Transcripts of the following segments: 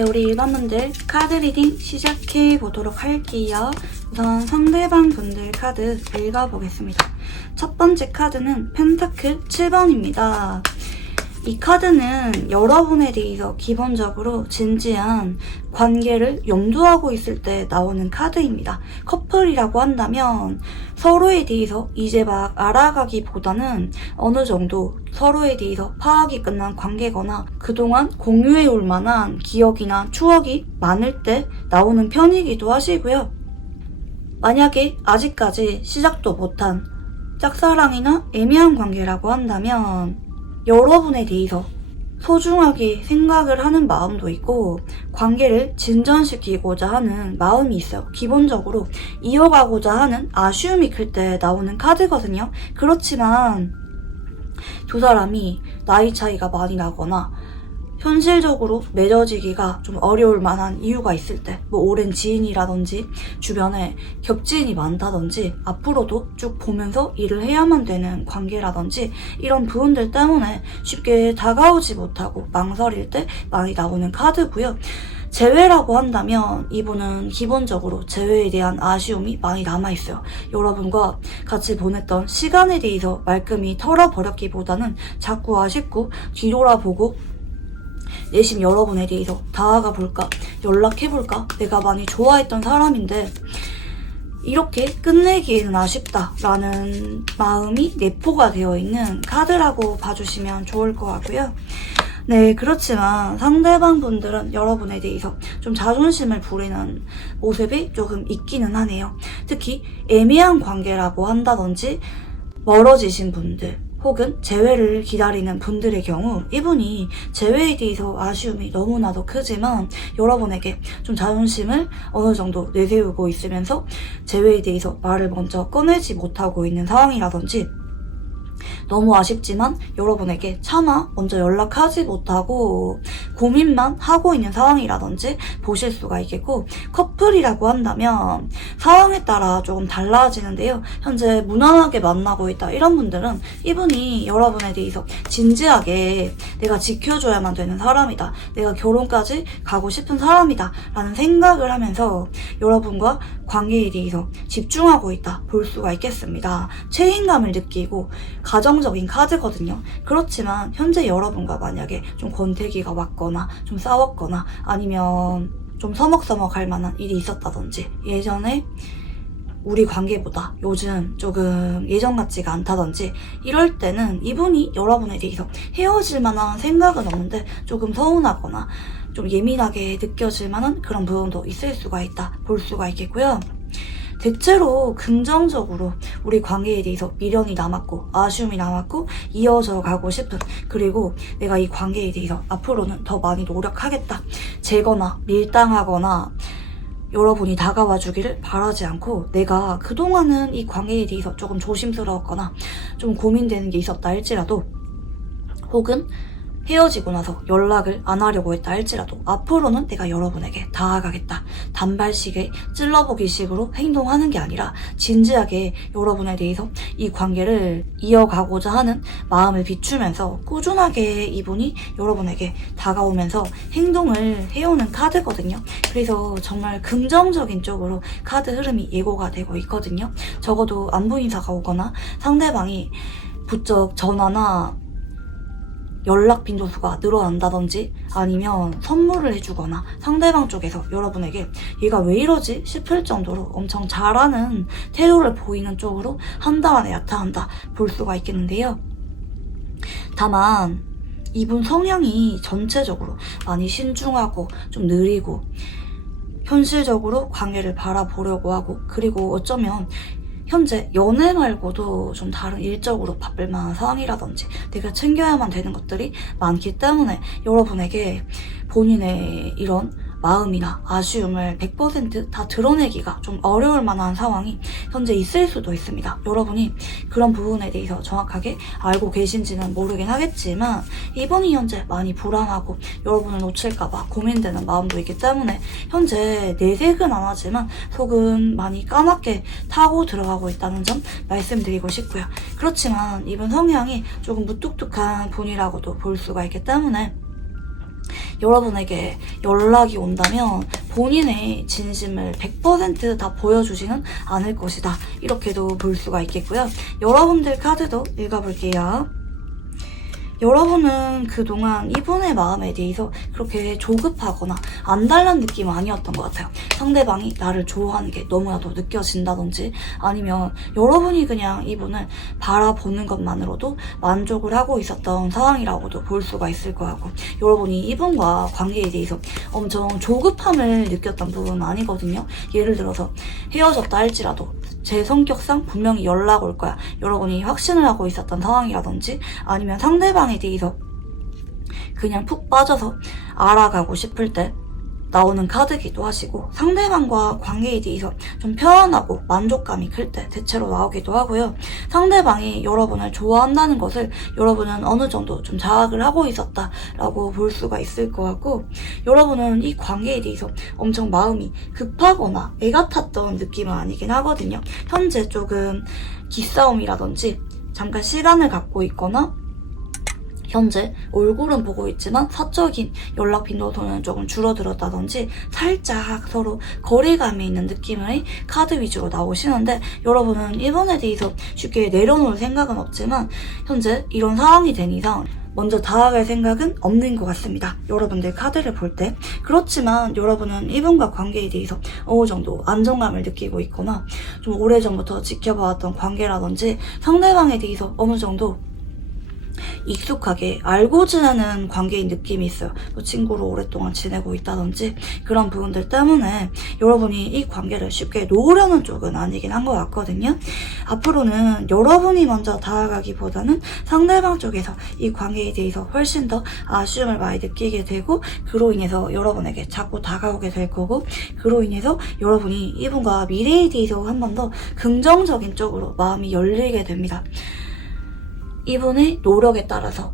네, 우리 일반분들 카드 리딩 시작해 보도록 할게요. 우선 상대방 분들 카드 읽어보겠습니다. 첫 번째 카드는 펜타클 7번입니다. 이 카드는 여러분에 대해서 기본적으로 진지한 관계를 염두하고 있을 때 나오는 카드입니다. 커플이라고 한다면 서로에 대해서 이제 막 알아가기보다는 어느 정도 서로에 대해서 파악이 끝난 관계거나 그동안 공유해 올 만한 기억이나 추억이 많을 때 나오는 편이기도 하시고요. 만약에 아직까지 시작도 못한 짝사랑이나 애매한 관계라고 한다면 여러분에 대해서 소중하게 생각을 하는 마음도 있고 관계를 진전시키고자 하는 마음이 있어요. 기본적으로 이어가고자 하는 아쉬움이 클 때 나오는 카드거든요. 그렇지만 두 사람이 나이 차이가 많이 나거나 현실적으로 맺어지기가 좀 어려울 만한 이유가 있을 때, 뭐 오랜 지인이라든지 주변에 겹지인이 많다든지 앞으로도 쭉 보면서 일을 해야만 되는 관계라든지 이런 부분들 때문에 쉽게 다가오지 못하고 망설일 때 많이 나오는 카드고요. 재회라고 한다면 이분은 기본적으로 재회에 대한 아쉬움이 많이 남아있어요. 여러분과 같이 보냈던 시간에 대해서 말끔히 털어버렸기보다는 자꾸 아쉽고 뒤돌아보고 내심 여러분에 대해서 다가가 볼까, 연락해볼까, 내가 많이 좋아했던 사람인데 이렇게 끝내기에는 아쉽다라는 마음이 내포가 되어 있는 카드라고 봐주시면 좋을 것 같고요. 네, 그렇지만 상대방 분들은 여러분에 대해서 좀 자존심을 부리는 모습이 조금 있기는 하네요. 특히 애매한 관계라고 한다든지 멀어지신 분들 혹은 재회를 기다리는 분들의 경우 이분이 재회에 대해서 아쉬움이 너무나도 크지만 여러분에게 좀 자존심을 어느 정도 내세우고 있으면서 재회에 대해서 말을 먼저 꺼내지 못하고 있는 상황이라든지 너무 아쉽지만 여러분에게 차마 먼저 연락하지 못하고 고민만 하고 있는 상황이라든지 보실 수가 있겠고, 커플이라고 한다면 상황에 따라 조금 달라지는데요. 현재 무난하게 만나고 있다 이런 분들은 이분이 여러분에 대해서 진지하게 내가 지켜줘야만 되는 사람이다, 내가 결혼까지 가고 싶은 사람이다 라는 생각을 하면서 여러분과 관계에 대해서 집중하고 있다 볼 수가 있겠습니다. 책임감을 느끼고 가정적인 카드거든요. 그렇지만 현재 여러분과 만약에 좀 권태기가 왔거나 좀 싸웠거나 아니면 좀 서먹서먹할 만한 일이 있었다든지 예전에 우리 관계보다 요즘 조금 예전 같지가 않다든지 이럴 때는 이분이 여러분에 대해서 헤어질 만한 생각은 없는데 조금 서운하거나 좀 예민하게 느껴질 만한 그런 부분도 있을 수가 있다 볼 수가 있겠고요. 대체로 긍정적으로 우리 관계에 대해서 미련이 남았고 아쉬움이 남았고 이어져 가고 싶은, 그리고 내가 이 관계에 대해서 앞으로는 더 많이 노력하겠다, 재거나 밀당하거나 여러분이 다가와 주기를 바라지 않고 내가 그동안은 이 관계에 대해서 조금 조심스러웠거나 좀 고민되는 게 있었다 할지라도 혹은 헤어지고 나서 연락을 안 하려고 했다 할지라도 앞으로는 내가 여러분에게 다가가겠다, 단발식의 찔러보기식으로 행동하는 게 아니라 진지하게 여러분에 대해서 이 관계를 이어가고자 하는 마음을 비추면서 꾸준하게 이분이 여러분에게 다가오면서 행동을 해오는 카드거든요. 그래서 정말 긍정적인 쪽으로 카드 흐름이 예고가 되고 있거든요. 적어도 안부 인사가 오거나 상대방이 부쩍 전화나 연락 빈도수가 늘어난다든지 아니면 선물을 해주거나 상대방 쪽에서 여러분에게 얘가 왜 이러지 싶을 정도로 엄청 잘하는 태도를 보이는 쪽으로 한 달 안에 나타난다 볼 수가 있겠는데요. 다만 이분 성향이 전체적으로 많이 신중하고 좀 느리고 현실적으로 관계를 바라보려고 하고, 그리고 어쩌면 현재 연애 말고도 좀 다른 일적으로 바쁠 만한 상황이라든지 내가 챙겨야만 되는 것들이 많기 때문에 여러분에게 본인의 이런 마음이나 아쉬움을 100% 다 드러내기가 좀 어려울 만한 상황이 현재 있을 수도 있습니다. 여러분이 그런 부분에 대해서 정확하게 알고 계신지는 모르긴 하겠지만 이분이 현재 많이 불안하고 여러분을 놓칠까봐 고민되는 마음도 있기 때문에 현재 내색은 안 하지만 속은 많이 까맣게 타고 들어가고 있다는 점 말씀드리고 싶고요. 그렇지만 이분 성향이 조금 무뚝뚝한 분이라고도 볼 수가 있기 때문에 여러분에게 연락이 온다면 본인의 진심을 100% 다 보여주지는 않을 것이다. 이렇게도 볼 수가 있겠고요. 여러분들 카드도 읽어볼게요. 여러분은 그동안 이분의 마음에 대해서 그렇게 조급하거나 안달난 느낌은 아니었던 것 같아요. 상대방이 나를 좋아하는 게 너무나도 느껴진다든지 아니면 여러분이 그냥 이분을 바라보는 것만으로도 만족을 하고 있었던 상황이라고도 볼 수가 있을 것 같고, 여러분이 이분과 관계에 대해서 엄청 조급함을 느꼈던 부분은 아니거든요. 예를 들어서 헤어졌다 할지라도 제 성격상 분명히 연락 올 거야, 여러분이 확신을 하고 있었던 상황이라든지 아니면 상대방에 대해서 그냥 푹 빠져서 알아가고 싶을 때 나오는 카드기도 하시고, 상대방과 관계에 대해서 좀 편안하고 만족감이 클 때 대체로 나오기도 하고요. 상대방이 여러분을 좋아한다는 것을 여러분은 어느 정도 좀 자학을 하고 있었다라고 볼 수가 있을 것 같고, 여러분은 이 관계에 대해서 엄청 마음이 급하거나 애가 탔던 느낌은 아니긴 하거든요. 현재 조금 기싸움이라든지 잠깐 시간을 갖고 있거나 현재 얼굴은 보고 있지만 사적인 연락 빈도는 조금 줄어들었다든지 살짝 서로 거리감이 있는 느낌의 카드 위주로 나오시는데, 여러분은 이분에 대해서 쉽게 내려놓을 생각은 없지만 현재 이런 상황이 된 이상 먼저 다가갈 생각은 없는 것 같습니다. 여러분들 카드를 볼 때. 그렇지만 여러분은 이분과 관계에 대해서 어느 정도 안정감을 느끼고 있거나 좀 오래전부터 지켜봐왔던 관계라든지 상대방에 대해서 어느 정도 익숙하게 알고 지내는 관계인 느낌이 있어요. 뭐 친구로 오랫동안 지내고 있다든지 그런 부분들 때문에 여러분이 이 관계를 쉽게 놓으려는 쪽은 아니긴 한 것 같거든요. 앞으로는 여러분이 먼저 다가가기보다는 상대방 쪽에서 이 관계에 대해서 훨씬 더 아쉬움을 많이 느끼게 되고, 그로 인해서 여러분에게 자꾸 다가오게 될 거고, 그로 인해서 여러분이 이분과 미래에 대해서 한 번 더 긍정적인 쪽으로 마음이 열리게 됩니다. 이분의 노력에 따라서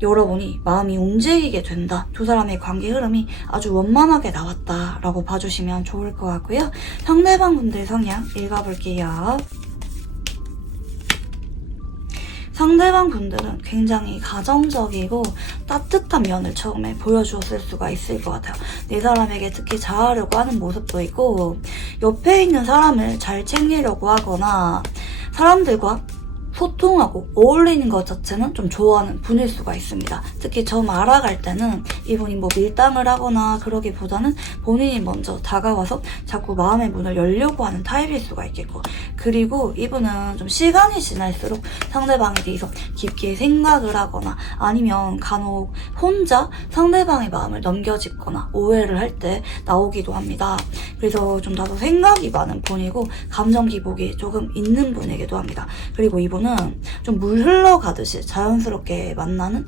여러분이 마음이 움직이게 된다. 두 사람의 관계 흐름이 아주 원만하게 나왔다라고 봐주시면 좋을 것 같고요. 상대방 분들 성향 읽어볼게요. 상대방 분들은 굉장히 가정적이고 따뜻한 면을 처음에 보여주었을 수가 있을 것 같아요. 내 사람에게 특히 잘하려고 하는 모습도 있고, 옆에 있는 사람을 잘 챙기려고 하거나 사람들과 소통하고 어울리는 것 자체는 좀 좋아하는 분일 수가 있습니다. 특히 처음 알아갈 때는 이분이 뭐 밀당을 하거나 그러기보다는 본인이 먼저 다가와서 자꾸 마음의 문을 열려고 하는 타입일 수가 있겠고, 그리고 이분은 좀 시간이 지날수록 상대방에 대해서 깊게 생각을 하거나 아니면 간혹 혼자 상대방의 마음을 넘겨짚거나 오해를 할 때 나오기도 합니다. 그래서 좀 나도 생각이 많은 분이고 감정 기복이 조금 있는 분이기도 합니다. 그리고 이분은 좀 물 흘러가듯이 자연스럽게 만나는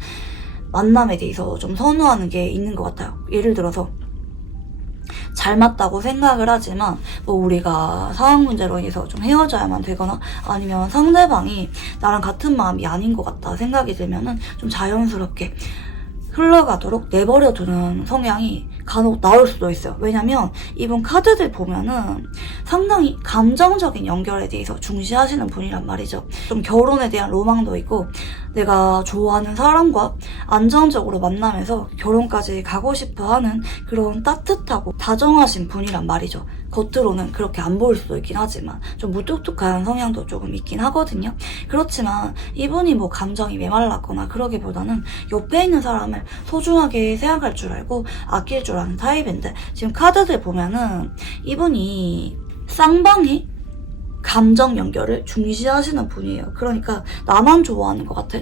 만남에 대해서 좀 선호하는 게 있는 것 같아요. 예를 들어서 잘 맞다고 생각을 하지만 뭐 우리가 상황 문제로 인해서 좀 헤어져야만 되거나 아니면 상대방이 나랑 같은 마음이 아닌 것 같다 생각이 들면은 좀 자연스럽게 흘러가도록 내버려두는 성향이 간혹 나올 수도 있어요. 왜냐면 이분 카드들 보면은 상당히 감정적인 연결에 대해서 중시하시는 분이란 말이죠. 좀 결혼에 대한 로망도 있고 내가 좋아하는 사람과 안정적으로 만나면서 결혼까지 가고 싶어 하는 그런 따뜻하고 다정하신 분이란 말이죠. 겉으로는 그렇게 안 보일 수도 있긴 하지만 좀 무뚝뚝한 성향도 조금 있긴 하거든요. 그렇지만 이분이 뭐 감정이 메말랐거나 그러기보다는 옆에 있는 사람을 소중하게 생각할 줄 알고 아낄 줄 아는 타입인데, 지금 카드들 보면은 이분이 쌍방이 감정 연결을 중시하시는 분이에요. 그러니까 나만 좋아하는 것 같아.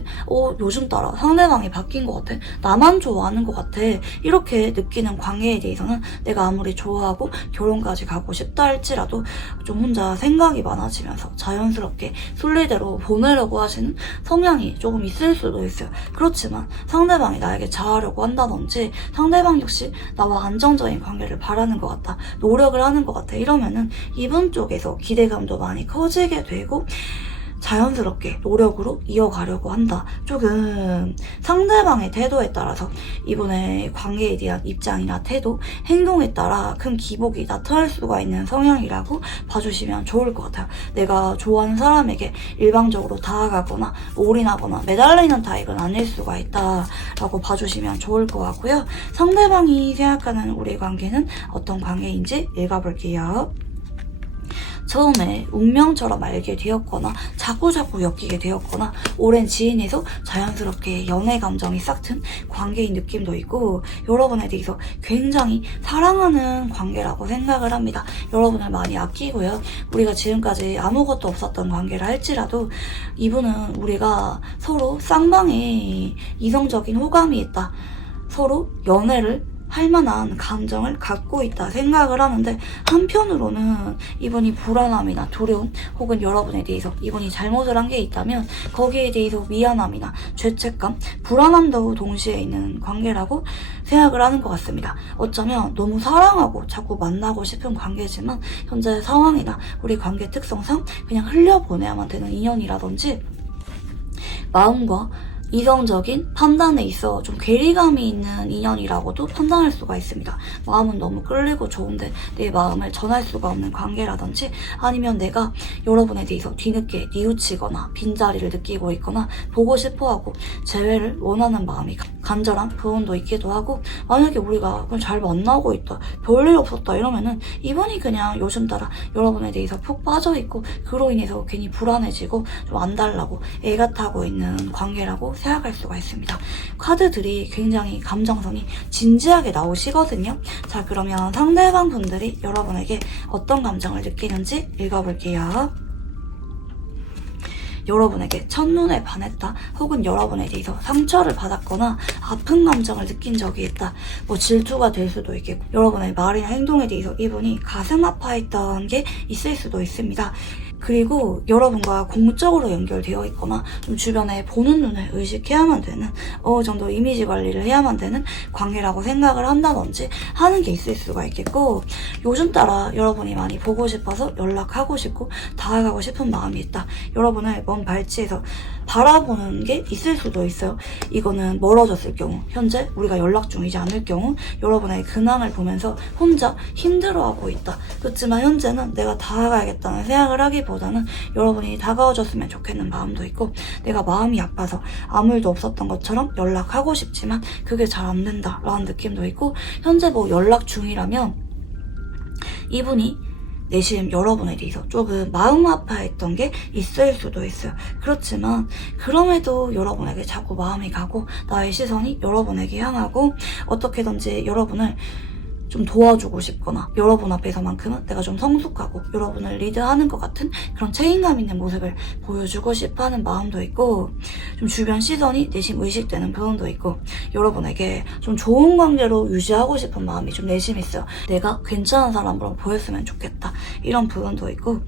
요즘 따라 상대방이 바뀐 것 같아. 나만 좋아하는 것 같아. 이렇게 느끼는 관계에 대해서는 내가 아무리 좋아하고 결혼까지 가고 싶다 할지라도 좀 혼자 생각이 많아지면서 자연스럽게 순리대로 보내려고 하시는 성향이 조금 있을 수도 있어요. 그렇지만 상대방이 나에게 잘하려고 한다든지 상대방 역시 나와 안정적인 관계를 바라는 것 같다. 노력을 하는 것 같아. 이러면은 이분 쪽에서 기대감도 많이 커지게 되고 자연스럽게 노력으로 이어가려고 한다. 조금 상대방의 태도에 따라서 이분의 관계에 대한 입장이나 태도, 행동에 따라 큰 기복이 나타날 수가 있는 성향이라고 봐주시면 좋을 것 같아요. 내가 좋아하는 사람에게 일방적으로 다가가거나 올인하거나 매달리는 타입은 아닐 수가 있다라고 봐주시면 좋을 것 같고요. 상대방이 생각하는 우리 관계는 어떤 관계인지 읽어볼게요. 처음에 운명처럼 알게 되었거나 자꾸자꾸 엮이게 되었거나 오랜 지인에서 자연스럽게 연애 감정이 싹 튼 관계인 느낌도 있고 여러분에 대해서 굉장히 사랑하는 관계라고 생각을 합니다. 여러분을 많이 아끼고요. 우리가 지금까지 아무것도 없었던 관계라 할지라도 이분은 우리가 서로 쌍방에 이성적인 호감이 있다. 서로 연애를 할 만한 감정을 갖고 있다 생각을 하는데 한편으로는 이분이 불안함이나 두려움 혹은 여러분에 대해서 이분이 잘못을 한 게 있다면 거기에 대해서 미안함이나 죄책감, 불안함도 동시에 있는 관계라고 생각을 하는 것 같습니다. 어쩌면 너무 사랑하고 자꾸 만나고 싶은 관계지만 현재 상황이나 우리 관계 특성상 그냥 흘려보내야만 되는 인연이라든지 마음과 이성적인 판단에 있어 좀 괴리감이 있는 인연이라고도 판단할 수가 있습니다. 마음은 너무 끌리고 좋은데 내 마음을 전할 수가 없는 관계라든지 아니면 내가 여러분에 대해서 뒤늦게 뉘우치거나 빈자리를 느끼고 있거나 보고 싶어하고 재회를 원하는 마음이 간절한 부분도 있기도 하고 만약에 우리가 그냥 잘 만나고 있다 별일 없었다 이러면은 이분이 그냥 요즘 따라 여러분에 대해서 푹 빠져있고 그로 인해서 괜히 불안해지고 좀 안달나고 애가 타고 있는 관계라고 생각할 수가 있습니다. 카드들이 굉장히 감정선이 진지하게 나오시거든요. 자, 그러면 상대방 분들이 여러분에게 어떤 감정을 느끼는지 읽어볼게요. 여러분에게 첫눈에 반했다 혹은 여러분에 대해서 상처를 받았거나 아픈 감정을 느낀 적이 있다. 뭐 질투가 될 수도 있겠고 여러분의 말이나 행동에 대해서 이분이 가슴 아파했던 게 있을 수도 있습니다. 그리고 여러분과 공적으로 연결되어 있거나 좀 주변에 보는 눈을 의식해야만 되는 어느 정도 이미지 관리를 해야만 되는 관계라고 생각을 한다든지 하는 게 있을 수가 있겠고 요즘 따라 여러분이 많이 보고 싶어서 연락하고 싶고 다가가고 싶은 마음이 있다. 여러분을 먼 발치에서 바라보는 게 있을 수도 있어요. 이거는 멀어졌을 경우 현재 우리가 연락 중이지 않을 경우 여러분의 근황을 보면서 혼자 힘들어하고 있다. 그렇지만 현재는 내가 다가가야겠다는 생각을 하기보다는 여러분이 다가와줬으면 좋겠는 마음도 있고 내가 마음이 아파서 아무 일도 없었던 것처럼 연락하고 싶지만 그게 잘 안 된다라는 느낌도 있고 현재 뭐 연락 중이라면 이분이 내심 여러분에 대해서 조금 마음 아파했던 게 있을 수도 있어요. 그렇지만 그럼에도 여러분에게 자꾸 마음이 가고 나의 시선이 여러분에게 향하고 어떻게든지 여러분을 좀 도와주고 싶거나 여러분 앞에서만큼은 내가 좀 성숙하고 여러분을 리드하는 것 같은 그런 책임감 있는 모습을 보여주고 싶어하는 마음도 있고 좀 주변 시선이 내심 의식되는 부분도 있고 여러분에게 좀 좋은 관계로 유지하고 싶은 마음이 좀 내심 있어요. 내가 괜찮은 사람으로 보였으면 좋겠다 이런 부분도 있고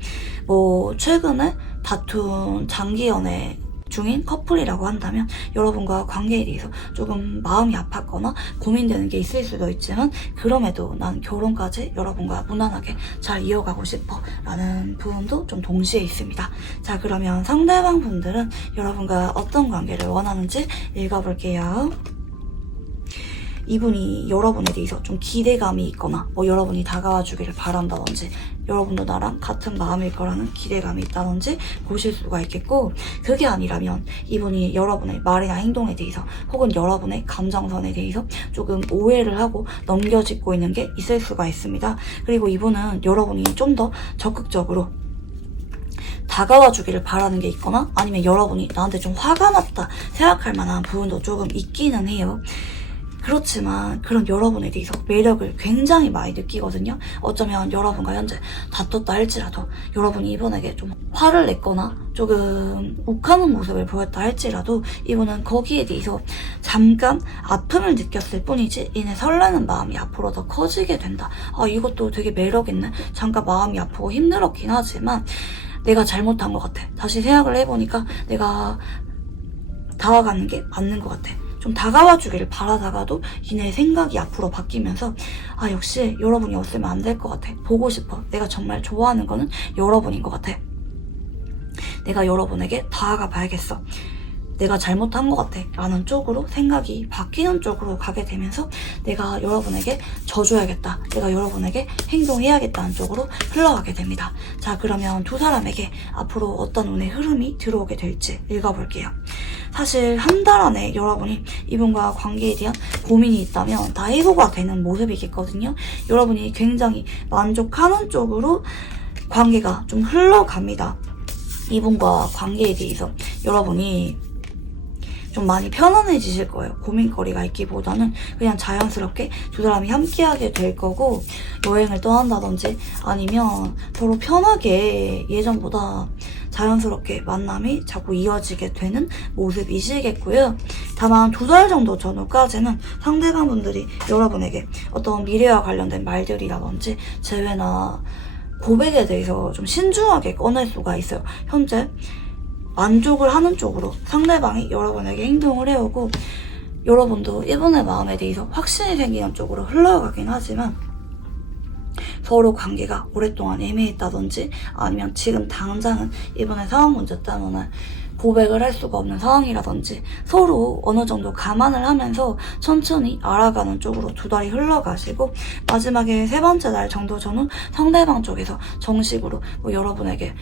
뭐 최근에 다툰 장기 연애 중인 커플이라고 한다면 여러분과 관계에 대해서 조금 마음이 아팠거나 고민되는 게 있을 수도 있지만 그럼에도 난 결혼까지 여러분과 무난하게 잘 이어가고 싶어 라는 부분도 좀 동시에 있습니다. 자, 그러면 상대방 분들은 여러분과 어떤 관계를 원하는지 읽어볼게요. 이분이 여러분에 대해서 좀 기대감이 있거나 뭐 여러분이 다가와 주기를 바란다든지 여러분도 나랑 같은 마음일 거라는 기대감이 있다든지 보실 수가 있겠고 그게 아니라면 이분이 여러분의 말이나 행동에 대해서 혹은 여러분의 감정선에 대해서 조금 오해를 하고 넘겨짚고 있는 게 있을 수가 있습니다. 그리고 이분은 여러분이 좀 더 적극적으로 다가와 주기를 바라는 게 있거나 아니면 여러분이 나한테 좀 화가 났다 생각할 만한 부분도 조금 있기는 해요. 그렇지만 그런 여러분에 대해서 매력을 굉장히 많이 느끼거든요. 어쩌면 여러분과 현재 다퉜다 할지라도 여러분이 이분에게 좀 화를 냈거나 조금 욱하는 모습을 보였다 할지라도 이분은 거기에 대해서 잠깐 아픔을 느꼈을 뿐이지 이내 설레는 마음이 앞으로 더 커지게 된다. 아, 이것도 되게 매력있네. 잠깐 마음이 아프고 힘들었긴 하지만 내가 잘못한 것 같아. 다시 생각을 해보니까 내가 다가가는 게 맞는 것 같아. 좀 다가와 주기를 바라다가도 이내 생각이 앞으로 바뀌면서 아, 역시 여러분이었으면 안 될 것 같아. 보고 싶어. 내가 정말 좋아하는 거는 여러분인 것 같아. 내가 여러분에게 다가가 봐야겠어. 내가 잘못한 것 같아 라는 쪽으로 생각이 바뀌는 쪽으로 가게 되면서 내가 여러분에게 져줘야겠다, 내가 여러분에게 행동해야겠다는 쪽으로 흘러가게 됩니다. 자, 그러면 두 사람에게 앞으로 어떤 운의 흐름이 들어오게 될지 읽어볼게요. 사실 한 달 안에 여러분이 이분과 관계에 대한 고민이 있다면 다 해소가 되는 모습이겠거든요. 여러분이 굉장히 만족하는 쪽으로 관계가 좀 흘러갑니다. 이분과 관계에 대해서 여러분이 좀 많이 편안해지실 거예요. 고민거리가 있기보다는 그냥 자연스럽게 두 사람이 함께하게 될 거고, 여행을 떠난다든지 아니면 서로 편하게 예전보다 자연스럽게 만남이 자꾸 이어지게 되는 모습이시겠고요. 다만 2달 정도 전후까지는 상대방분들이 여러분에게 어떤 미래와 관련된 말들이라든지 재회나 고백에 대해서 좀 신중하게 꺼낼 수가 있어요. 현재 만족을 하는 쪽으로 상대방이 여러분에게 행동을 해오고, 여러분도 이분의 마음에 대해서 확신이 생기는 쪽으로 흘러가긴 하지만 서로 관계가 오랫동안 애매했다든지 아니면 지금 당장은 이분의 상황 문제 때문에 고백을 할 수가 없는 상황이라든지 서로 어느 정도 감안을 하면서 천천히 알아가는 쪽으로 2달이 흘러가시고, 마지막에 3번째 날 정도 전후 상대방 쪽에서 정식으로 여러분에게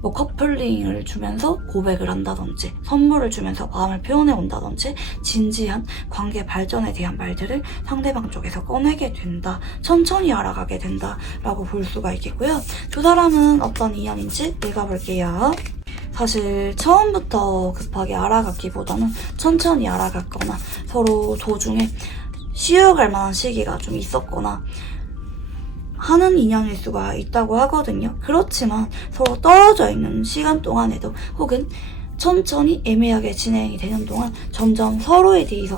커플링을 주면서 고백을 한다든지 선물을 주면서 마음을 표현해 온다든지 진지한 관계 발전에 대한 말들을 상대방 쪽에서 꺼내게 된다, 천천히 알아가게 된다 라고 볼 수가 있겠고요. 두 사람은 어떤 인연인지 읽어볼게요. 사실 처음부터 급하게 알아갔기보다는 천천히 알아갔거나 서로 도중에 쉬어갈 만한 시기가 좀 있었거나 하는 인연일 수가 있다고 하거든요. 그렇지만 서로 떨어져 있는 시간 동안에도 혹은 천천히 애매하게 진행이 되는 동안 점점 서로에 대해서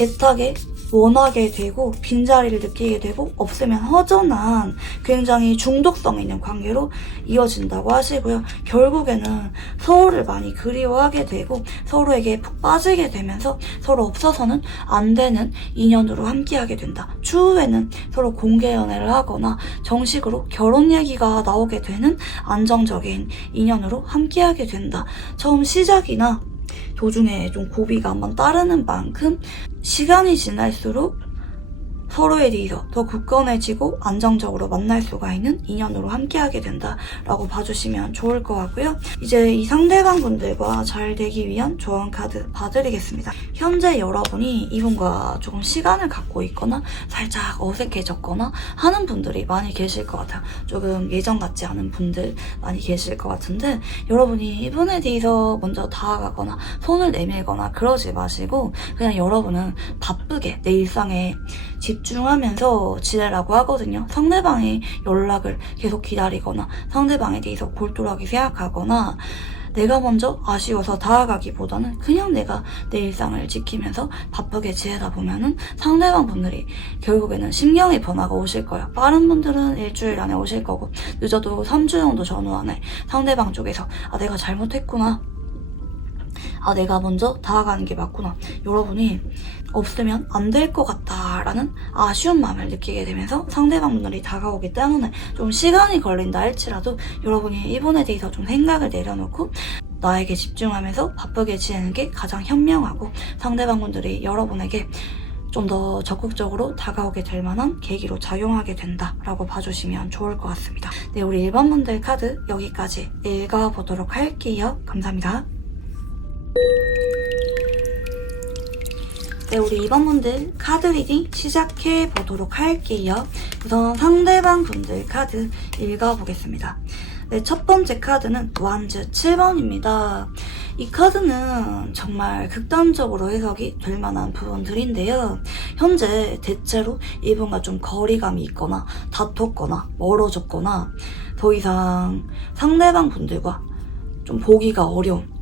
애타게 원하게 되고 빈자리를 느끼게 되고 없으면 허전한 굉장히 중독성 있는 관계로 이어진다고 하시고요. 결국에는 서로를 많이 그리워하게 되고 서로에게 푹 빠지게 되면서 서로 없어서는 안 되는 인연으로 함께하게 된다. 추후에는 서로 공개 연애를 하거나 정식으로 결혼 얘기가 나오게 되는 안정적인 인연으로 함께하게 된다. 처음 시작이나 도중에 좀 고비가 한번 따르는 만큼 시간이 지날수록 서로에 대해서 더 굳건해지고 안정적으로 만날 수가 있는 인연으로 함께하게 된다라고 봐주시면 좋을 것 같고요. 이제 이 상대방 분들과 잘 되기 위한 조언 카드 봐드리겠습니다. 현재 여러분이 이분과 조금 시간을 갖고 있거나 살짝 어색해졌거나 하는 분들이 많이 계실 것 같아요. 조금 예전 같지 않은 분들 많이 계실 것 같은데, 여러분이 이분에 대해서 먼저 다가가거나 손을 내밀거나 그러지 마시고 그냥 여러분은 바쁘게 내 일상에 집중하면서 지내라고 하거든요. 상대방의 연락을 계속 기다리거나 상대방에 대해서 골똘하게 생각하거나 내가 먼저 아쉬워서 다가가기보다는 그냥 내가 내 일상을 지키면서 바쁘게 지내다 보면은 상대방 분들이 결국에는 심경의 변화가 오실 거예요. 빠른 분들은 일주일 안에 오실 거고, 늦어도 3주 정도 전후 안에 상대방 쪽에서 내가 잘못했구나, 내가 먼저 다가가는 게 맞구나, 여러분이 없으면 안 될 것 같다라는 아쉬운 마음을 느끼게 되면서 상대방 분들이 다가오기 때문에 좀 시간이 걸린다 할지라도 여러분이 이분에 대해서 좀 생각을 내려놓고 나에게 집중하면서 바쁘게 지내는 게 가장 현명하고 상대방 분들이 여러분에게 좀 더 적극적으로 다가오게 될 만한 계기로 작용하게 된다라고 봐주시면 좋을 것 같습니다. 네, 우리 1번 분들 카드 여기까지 읽어보도록 할게요. 감사합니다. 네, 우리 2번 분들 카드 리딩 시작해 보도록 할게요. 우선 상대방 분들 카드 읽어보겠습니다. 네, 첫 번째 카드는 완즈 7번입니다. 이 카드는 정말 극단적으로 해석이 될 만한 부분들인데요. 현재 대체로 이분과 좀 거리감이 있거나 다퉜거나 멀어졌거나 더 이상 상대방 분들과 좀 보기가 어려운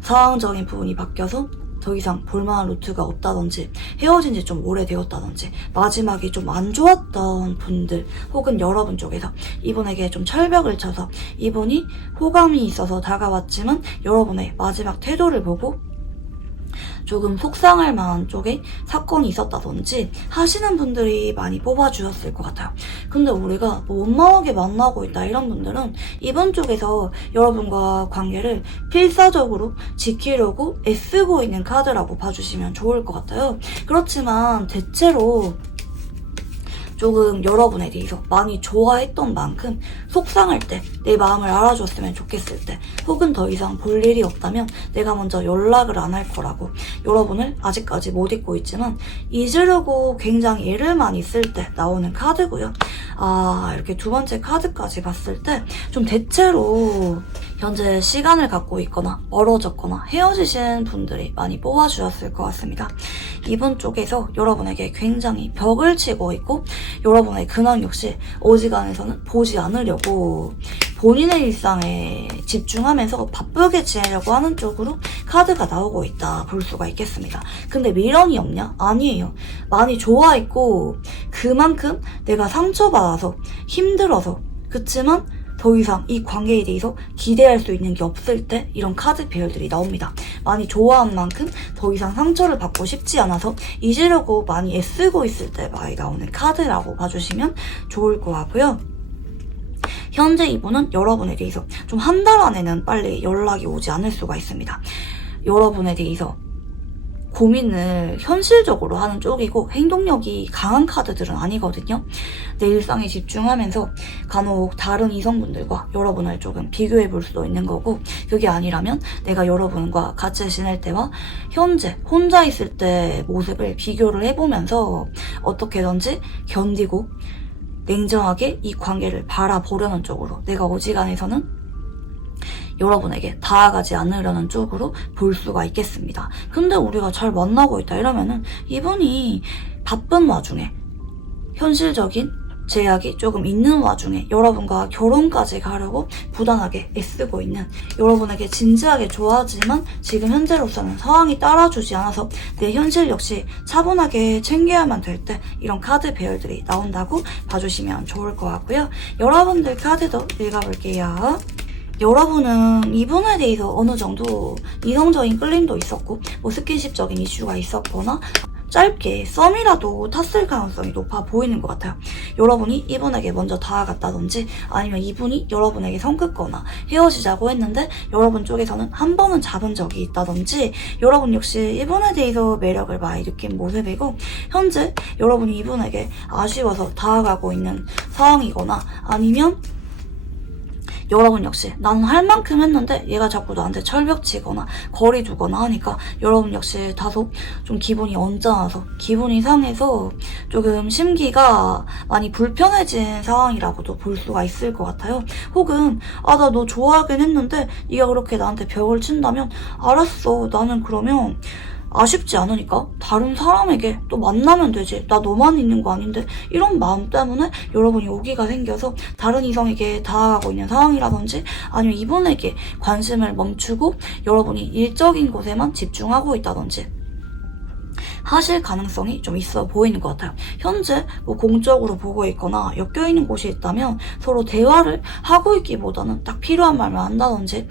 상황적인 부분이 바뀌어서 더 이상 볼만한 루트가 없다든지 헤어진 지 좀 오래되었다든지 마지막이 좀 안 좋았던 분들 혹은 여러분 쪽에서 이분에게 좀 철벽을 쳐서 이분이 호감이 있어서 다가왔지만 여러분의 마지막 태도를 보고 조금 속상할 만한 쪽에 사건이 있었다든지 하시는 분들이 많이 뽑아주셨을 것 같아요. 근데 우리가 뭐 원만하게 만나고 있다 이런 분들은 이번 쪽에서 여러분과 관계를 필사적으로 지키려고 애쓰고 있는 카드라고 봐주시면 좋을 것 같아요. 그렇지만 대체로 조금 여러분에 대해서 많이 좋아했던 만큼 속상할 때, 내 마음을 알아줬으면 좋겠을 때, 혹은 더 이상 볼 일이 없다면 내가 먼저 연락을 안 할 거라고 여러분을 아직까지 못 잊고 있지만 잊으려고 굉장히 애를 많이 쓸 때 나오는 카드고요. 이렇게 두 번째 카드까지 봤을 때 좀 대체로 현재 시간을 갖고 있거나 멀어졌거나 헤어지신 분들이 많이 뽑아주셨을 것 같습니다. 이번 쪽에서 여러분에게 굉장히 벽을 치고 있고 여러분의 근황 역시 어지간해서는 보지 않으려고 본인의 일상에 집중하면서 바쁘게 지내려고 하는 쪽으로 카드가 나오고 있다 볼 수가 있겠습니다. 근데 미련이 없냐? 아니에요. 많이 좋아했고 그만큼 내가 상처받아서 힘들어서 그치만 더 이상 이 관계에 대해서 기대할 수 있는 게 없을 때 이런 카드 배열들이 나옵니다. 많이 좋아한 만큼 더 이상 상처를 받고 싶지 않아서 잊으려고 많이 애쓰고 있을 때 많이 나오는 카드라고 봐주시면 좋을 것 같고요. 현재 이분은 여러분에 대해서 좀 한 달 안에는 빨리 연락이 오지 않을 수가 있습니다. 여러분에 대해서 고민을 현실적으로 하는 쪽이고 행동력이 강한 카드들은 아니거든요. 내 일상에 집중하면서 간혹 다른 이성분들과 여러분을 조금 비교해 볼 수도 있는 거고 그게 아니라면 내가 여러분과 같이 지낼 때와 현재 혼자 있을 때 모습을 비교를 해보면서 어떻게든지 견디고 냉정하게 이 관계를 바라보려는 쪽으로 내가 어지간해서는 여러분에게 다가가지 않으려는 쪽으로 볼 수가 있겠습니다. 근데 우리가 잘 만나고 있다 이러면은 이분이 바쁜 와중에 현실적인 제약이 조금 있는 와중에 여러분과 결혼까지 가려고 부단하게 애쓰고 있는 여러분에게 진지하게 좋아하지만 지금 현재로서는 상황이 따라주지 않아서 내 현실 역시 차분하게 챙겨야만 될 때 이런 카드 배열들이 나온다고 봐주시면 좋을 것 같고요. 여러분들 카드도 읽어볼게요. 여러분은 이분에 대해서 어느 정도 이성적인 끌림도 있었고 뭐 스킨십적인 이슈가 있었거나 짧게 썸이라도 탔을 가능성이 높아 보이는 것 같아요. 여러분이 이분에게 먼저 다가갔다든지 아니면 이분이 여러분에게 성급거나 헤어지자고 했는데 여러분 쪽에서는 한 번은 잡은 적이 있다든지 여러분 역시 이분에 대해서 매력을 많이 느낀 모습이고 현재 여러분이 이분에게 아쉬워서 다가가고 있는 상황이거나 아니면 여러분 역시 나는 할 만큼 했는데 얘가 자꾸 나한테 철벽치거나 거리 두거나 하니까 여러분 역시 다소 좀 기분이 언짢아서 기분이 상해서 조금 심기가 많이 불편해진 상황이라고도 볼 수가 있을 것 같아요. 혹은 나 너 좋아하긴 했는데 네가 그렇게 나한테 벽을 친다면 알았어 나는 그러면 아쉽지 않으니까 다른 사람에게 또 만나면 되지 나 너만 있는 거 아닌데 이런 마음 때문에 여러분이 오기가 생겨서 다른 이성에게 다가가고 있는 상황이라든지 아니면 이분에게 관심을 멈추고 여러분이 일적인 곳에만 집중하고 있다든지 하실 가능성이 좀 있어 보이는 것 같아요. 현재 뭐 공적으로 보고 있거나 엮여있는 곳이 있다면 서로 대화를 하고 있기보다는 딱 필요한 말만 한다든지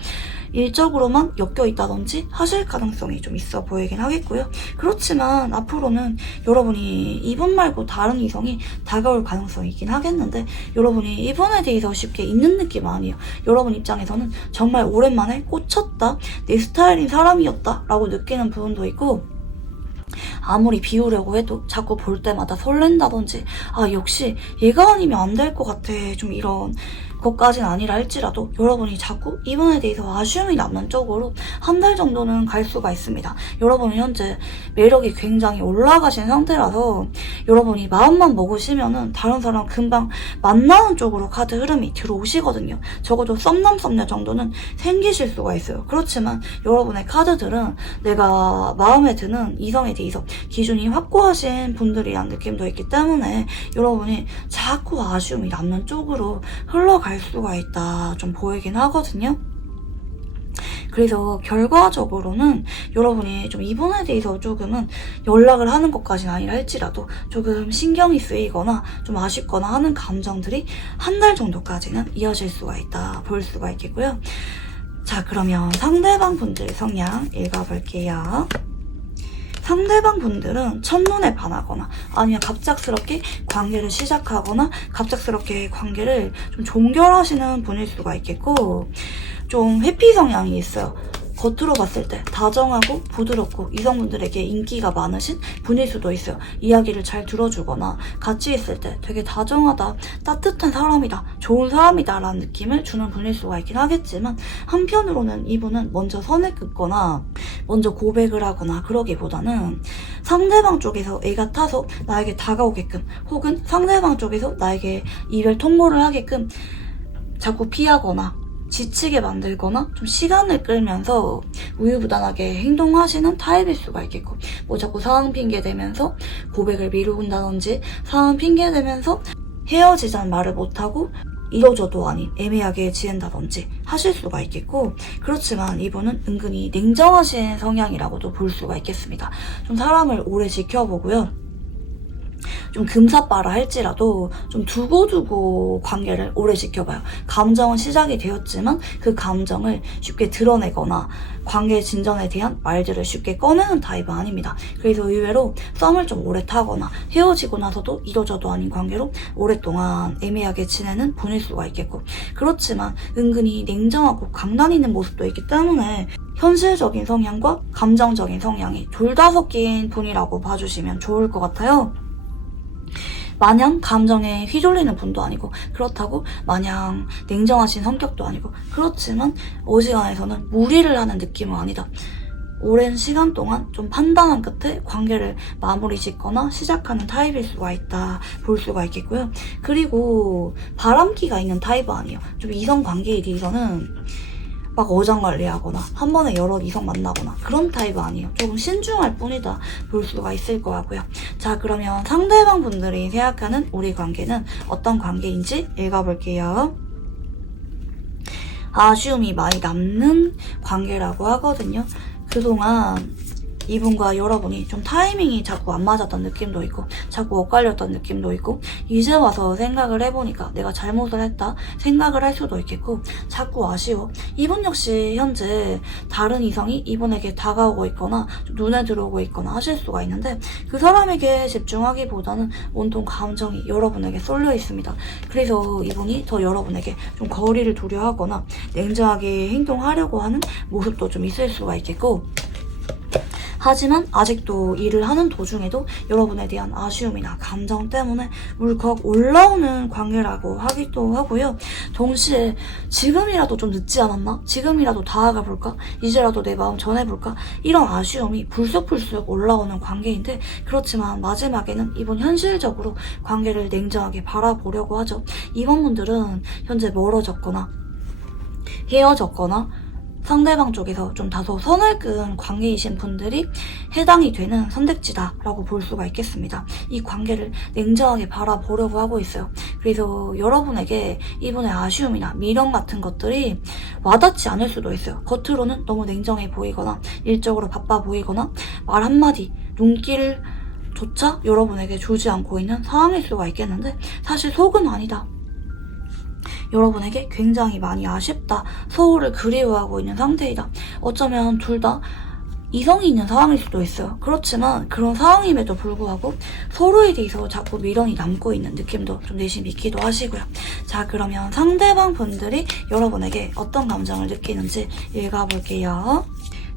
일적으로만 엮여있다든지 하실 가능성이 좀 있어 보이긴 하겠고요. 그렇지만 앞으로는 여러분이 이분 말고 다른 이성이 다가올 가능성이 있긴 하겠는데 여러분이 이분에 대해서 쉽게 잊는 느낌 아니에요. 여러분 입장에서는 정말 오랜만에 꽂혔다, 내 스타일인 사람이었다 라고 느끼는 부분도 있고 아무리 비우려고 해도 자꾸 볼 때마다 설렌다든지 역시 얘가 아니면 안 될 것 같아 좀 이런 것까진 아니라 할지라도 여러분이 자꾸 이분에 대해서 아쉬움이 남는 쪽으로 한 달 정도는 갈 수가 있습니다. 여러분은 현재 매력이 굉장히 올라가신 상태라서 여러분이 마음만 먹으시면은 다른 사람 금방 만나는 쪽으로 카드 흐름이 들어오시거든요. 적어도 썸남 썸녀 정도는 생기실 수가 있어요. 그렇지만 여러분의 카드들은 내가 마음에 드는 이성에 대해서 기준이 확고하신 분들이란 느낌도 있기 때문에 여러분이 자꾸 아쉬움이 남는 쪽으로 흘러갈 수가 있다 좀 보이긴 하거든요. 그래서 결과적으로는 여러분이 좀 이분에 대해서 조금은 연락을 하는 것까지는 아니라 할지라도 조금 신경이 쓰이거나 좀 아쉽거나 하는 감정들이 한 달 정도까지는 이어질 수가 있다 볼 수가 있겠고요. 자, 그러면 상대방 분들 성향 읽어볼게요. 상대방 분들은 첫눈에 반하거나 아니면 갑작스럽게 관계를 시작하거나 갑작스럽게 관계를 좀 종결하시는 분일 수가 있겠고, 좀 회피 성향이 있어요. 겉으로 봤을 때 다정하고 부드럽고 이성분들에게 인기가 많으신 분일 수도 있어요. 이야기를 잘 들어주거나 같이 있을 때 되게 다정하다, 따뜻한 사람이다, 좋은 사람이다 라는 느낌을 주는 분일 수가 있긴 하겠지만, 한편으로는 이분은 먼저 선을 긋거나 먼저 고백을 하거나 그러기보다는 상대방 쪽에서 애가 타서 나에게 다가오게끔, 혹은 상대방 쪽에서 나에게 이별 통보를 하게끔 자꾸 피하거나 지치게 만들거나 좀 시간을 끌면서 우유부단하게 행동하시는 타입일 수가 있겠고, 뭐 자꾸 상황 핑계 대면서 고백을 미룬다든지, 상황 핑계 대면서 헤어지자는 말을 못하고 이러저도 아닌 애매하게 지낸다든지 하실 수가 있겠고, 그렇지만 이분은 은근히 냉정하신 성향이라고도 볼 수가 있겠습니다. 좀 사람을 오래 지켜보고요, 좀 금사빠라 할지라도 좀 두고두고 관계를 오래 지켜봐요. 감정은 시작이 되었지만 그 감정을 쉽게 드러내거나 관계 진전에 대한 말들을 쉽게 꺼내는 타입은 아닙니다. 그래서 의외로 썸을 좀 오래 타거나 헤어지고 나서도 이러저도 아닌 관계로 오랫동안 애매하게 지내는 분일 수가 있겠고, 그렇지만 은근히 냉정하고 강단 있는 모습도 있기 때문에 현실적인 성향과 감정적인 성향이 둘 다 섞인 분이라고 봐주시면 좋을 것 같아요. 마냥 감정에 휘둘리는 분도 아니고, 그렇다고 마냥 냉정하신 성격도 아니고, 그렇지만 어지간해서는 무리를 하는 느낌은 아니다. 오랜 시간 동안 좀 판단한 끝에 관계를 마무리 짓거나 시작하는 타입일 수가 있다 볼 수가 있겠고요. 그리고 바람기가 있는 타입은 아니에요. 좀 이성 관계에 대해서는 막 어장관리하거나 한 번에 여러 이성 만나거나 그런 타입은 아니에요. 조금 신중할 뿐이다 볼 수가 있을 것 같고요. 자, 그러면 상대방 분들이 생각하는 우리 관계는 어떤 관계인지 읽어볼게요. 아쉬움이 많이 남는 관계라고 하거든요. 그동안 이분과 여러분이 좀 타이밍이 자꾸 안 맞았던 느낌도 있고, 자꾸 엇갈렸던 느낌도 있고, 이제 와서 생각을 해보니까 내가 잘못을 했다 생각을 할 수도 있겠고, 자꾸 아쉬워. 이분 역시 현재 다른 이성이 이분에게 다가오고 있거나 좀 눈에 들어오고 있거나 하실 수가 있는데, 그 사람에게 집중하기보다는 온통 감정이 여러분에게 쏠려 있습니다. 그래서 이분이 더 여러분에게 좀 거리를 두려 하거나 냉정하게 행동하려고 하는 모습도 좀 있을 수가 있겠고, 하지만 아직도 일을 하는 도중에도 여러분에 대한 아쉬움이나 감정 때문에 울컥 올라오는 관계라고 하기도 하고요. 동시에 지금이라도 좀 늦지 않았나? 지금이라도 다가가 볼까? 이제라도 내 마음 전해볼까? 이런 아쉬움이 불쑥불쑥 올라오는 관계인데, 그렇지만 마지막에는 이번 현실적으로 관계를 냉정하게 바라보려고 하죠. 이번 분들은 현재 멀어졌거나 헤어졌거나 상대방 쪽에서 좀 다소 선을 끈 관계이신 분들이 해당이 되는 선택지다라고 볼 수가 있겠습니다. 이 관계를 냉정하게 바라보려고 하고 있어요. 그래서 여러분에게 이분의 아쉬움이나 미련 같은 것들이 와닿지 않을 수도 있어요. 겉으로는 너무 냉정해 보이거나 일적으로 바빠 보이거나 말 한마디, 눈길 조차 여러분에게 주지 않고 있는 상황일 수가 있겠는데, 사실 속은 아니다. 여러분에게 굉장히 많이 아쉽다, 서로를 그리워하고 있는 상태이다. 어쩌면 둘 다 이성이 있는 상황일 수도 있어요. 그렇지만 그런 상황임에도 불구하고 서로에 대해서 자꾸 미련이 남고 있는 느낌도 좀 내심 있기도 하시고요. 자, 그러면 상대방 분들이 여러분에게 어떤 감정을 느끼는지 읽어볼게요.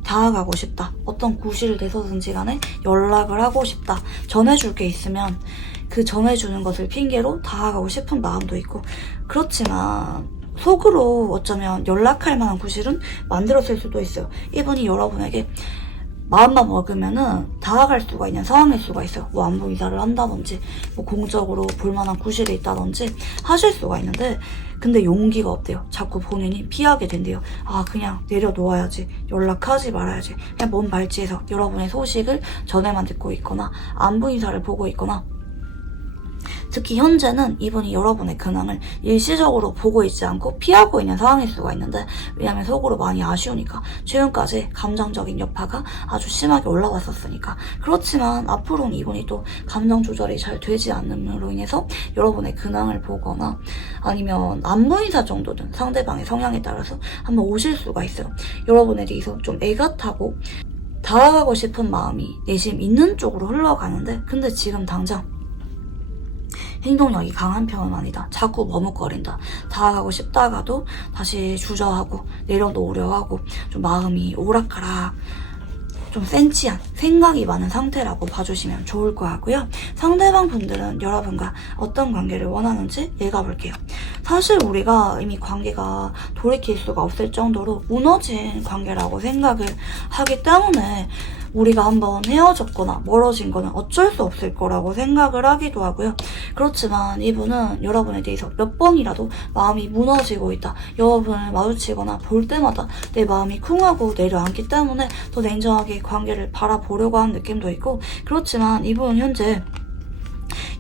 다가가고 싶다. 어떤 구실을 내서든지 간에 연락을 하고 싶다. 전해줄 게 있으면 그 전해주는 것을 핑계로 다가가고 싶은 마음도 있고, 그렇지만 속으로 어쩌면 연락할 만한 구실은 만들었을 수도 있어요. 이분이 여러분에게 마음만 먹으면은 다가갈 수가 있는 상황일 수가 있어요. 뭐 안부 인사를 한다든지, 뭐 공적으로 볼만한 구실이 있다든지 하실 수가 있는데, 근데 용기가 없대요. 자꾸 본인이 피하게 된대요. 아, 그냥 내려놓아야지, 연락하지 말아야지, 그냥 먼 발치에서 여러분의 소식을 전에만 듣고 있거나 안부 인사를 보고 있거나, 특히 현재는 이분이 여러분의 근황을 일시적으로 보고 있지 않고 피하고 있는 상황일 수가 있는데, 왜냐면 속으로 많이 아쉬우니까, 최근까지 감정적인 여파가 아주 심하게 올라왔었으니까. 그렇지만 앞으로는 이분이 또 감정 조절이 잘 되지 않음으로 인해서 여러분의 근황을 보거나 아니면 안부 인사 정도는 상대방의 성향에 따라서 한번 오실 수가 있어요. 여러분에 대해서 좀 애가 타고 다가가고 싶은 마음이 내심 있는 쪽으로 흘러가는데 근데 지금 당장 행동력이 강한 편은 아니다. 자꾸 머뭇거린다. 다가가고 싶다가도 다시 주저하고 내려놓으려 하고 좀 마음이 오락가락 좀 센치한 생각이 많은 상태라고 봐주시면 좋을 것 같고요. 상대방 분들은 여러분과 어떤 관계를 원하는지 읽어볼게요. 사실 우리가 이미 관계가 돌이킬 수가 없을 정도로 무너진 관계라고 생각을 하기 때문에 우리가 한번 헤어졌거나 멀어진 거는 어쩔 수 없을 거라고 생각을 하기도 하고요. 그렇지만 이분은 여러분에 대해서 몇 번이라도 마음이 무너지고 있다. 여러분을 마주치거나 볼 때마다 내 마음이 쿵하고 내려앉기 때문에 더 냉정하게 관계를 바라보려고 하는 느낌도 있고, 그렇지만 이분은 현재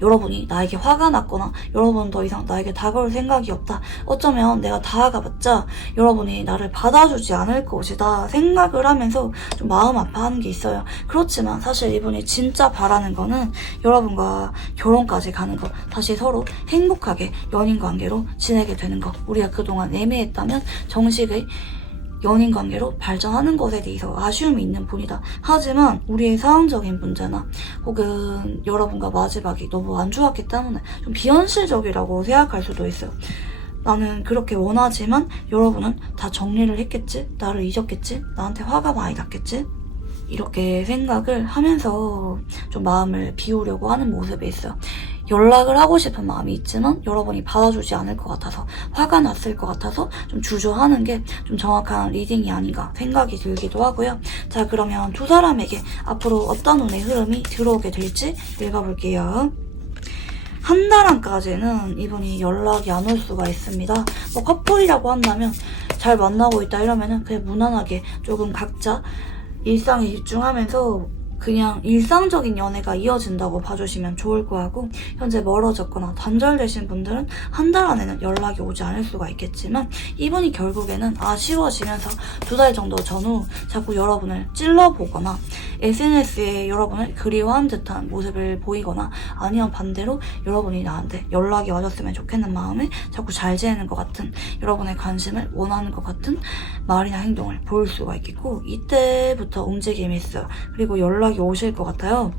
여러분이 나에게 화가 났거나 여러분은 더 이상 나에게 다가올 생각이 없다. 어쩌면 내가 다가가봤자 여러분이 나를 받아주지 않을 것이다 생각을 하면서 좀 마음 아파하는 게 있어요. 그렇지만 사실 이분이 진짜 바라는 거는 여러분과 결혼까지 가는 거, 다시 서로 행복하게 연인 관계로 지내게 되는 거, 우리가 그동안 애매했다면 정식의 연인 관계로 발전하는 것에 대해서 아쉬움이 있는 분이다. 하지만 우리의 상황적인 문제나 혹은 여러분과 마지막이 너무 안 좋았기 때문에 좀 비현실적이라고 생각할 수도 있어요. 나는 그렇게 원하지만 여러분은 다 정리를 했겠지? 나를 잊었겠지? 나한테 화가 많이 났겠지? 이렇게 생각을 하면서 좀 마음을 비우려고 하는 모습이 있어요. 연락을 하고 싶은 마음이 있지만 여러분이 받아주지 않을 것 같아서, 화가 났을 것 같아서 좀 주저하는 게 좀 정확한 리딩이 아닌가 생각이 들기도 하고요. 자, 그러면 두 사람에게 앞으로 어떤 운의 흐름이 들어오게 될지 읽어볼게요. 한 달 안까지는 이분이 연락이 안 올 수가 있습니다. 뭐 커플이라고 한다면 잘 만나고 있다 이러면은 그냥 무난하게 조금 각자 일상에 집중하면서 그냥 일상적인 연애가 이어진다고 봐주시면 좋을 것 같고, 현재 멀어졌거나 단절되신 분들은 한 달 안에는 연락이 오지 않을 수가 있겠지만 이분이 결국에는 아쉬워지면서 2달 정도 전후 자꾸 여러분을 찔러보거나 SNS에 여러분을 그리워한 듯한 모습을 보이거나, 아니면 반대로 여러분이 나한테 연락이 와줬으면 좋겠는 마음에 자꾸 잘 지내는 것 같은, 여러분의 관심을 원하는 것 같은 말이나 행동을 보일 수가 있겠고, 이때부터 움직임이 있어요. 그리고 연락이 오실 것 같아요.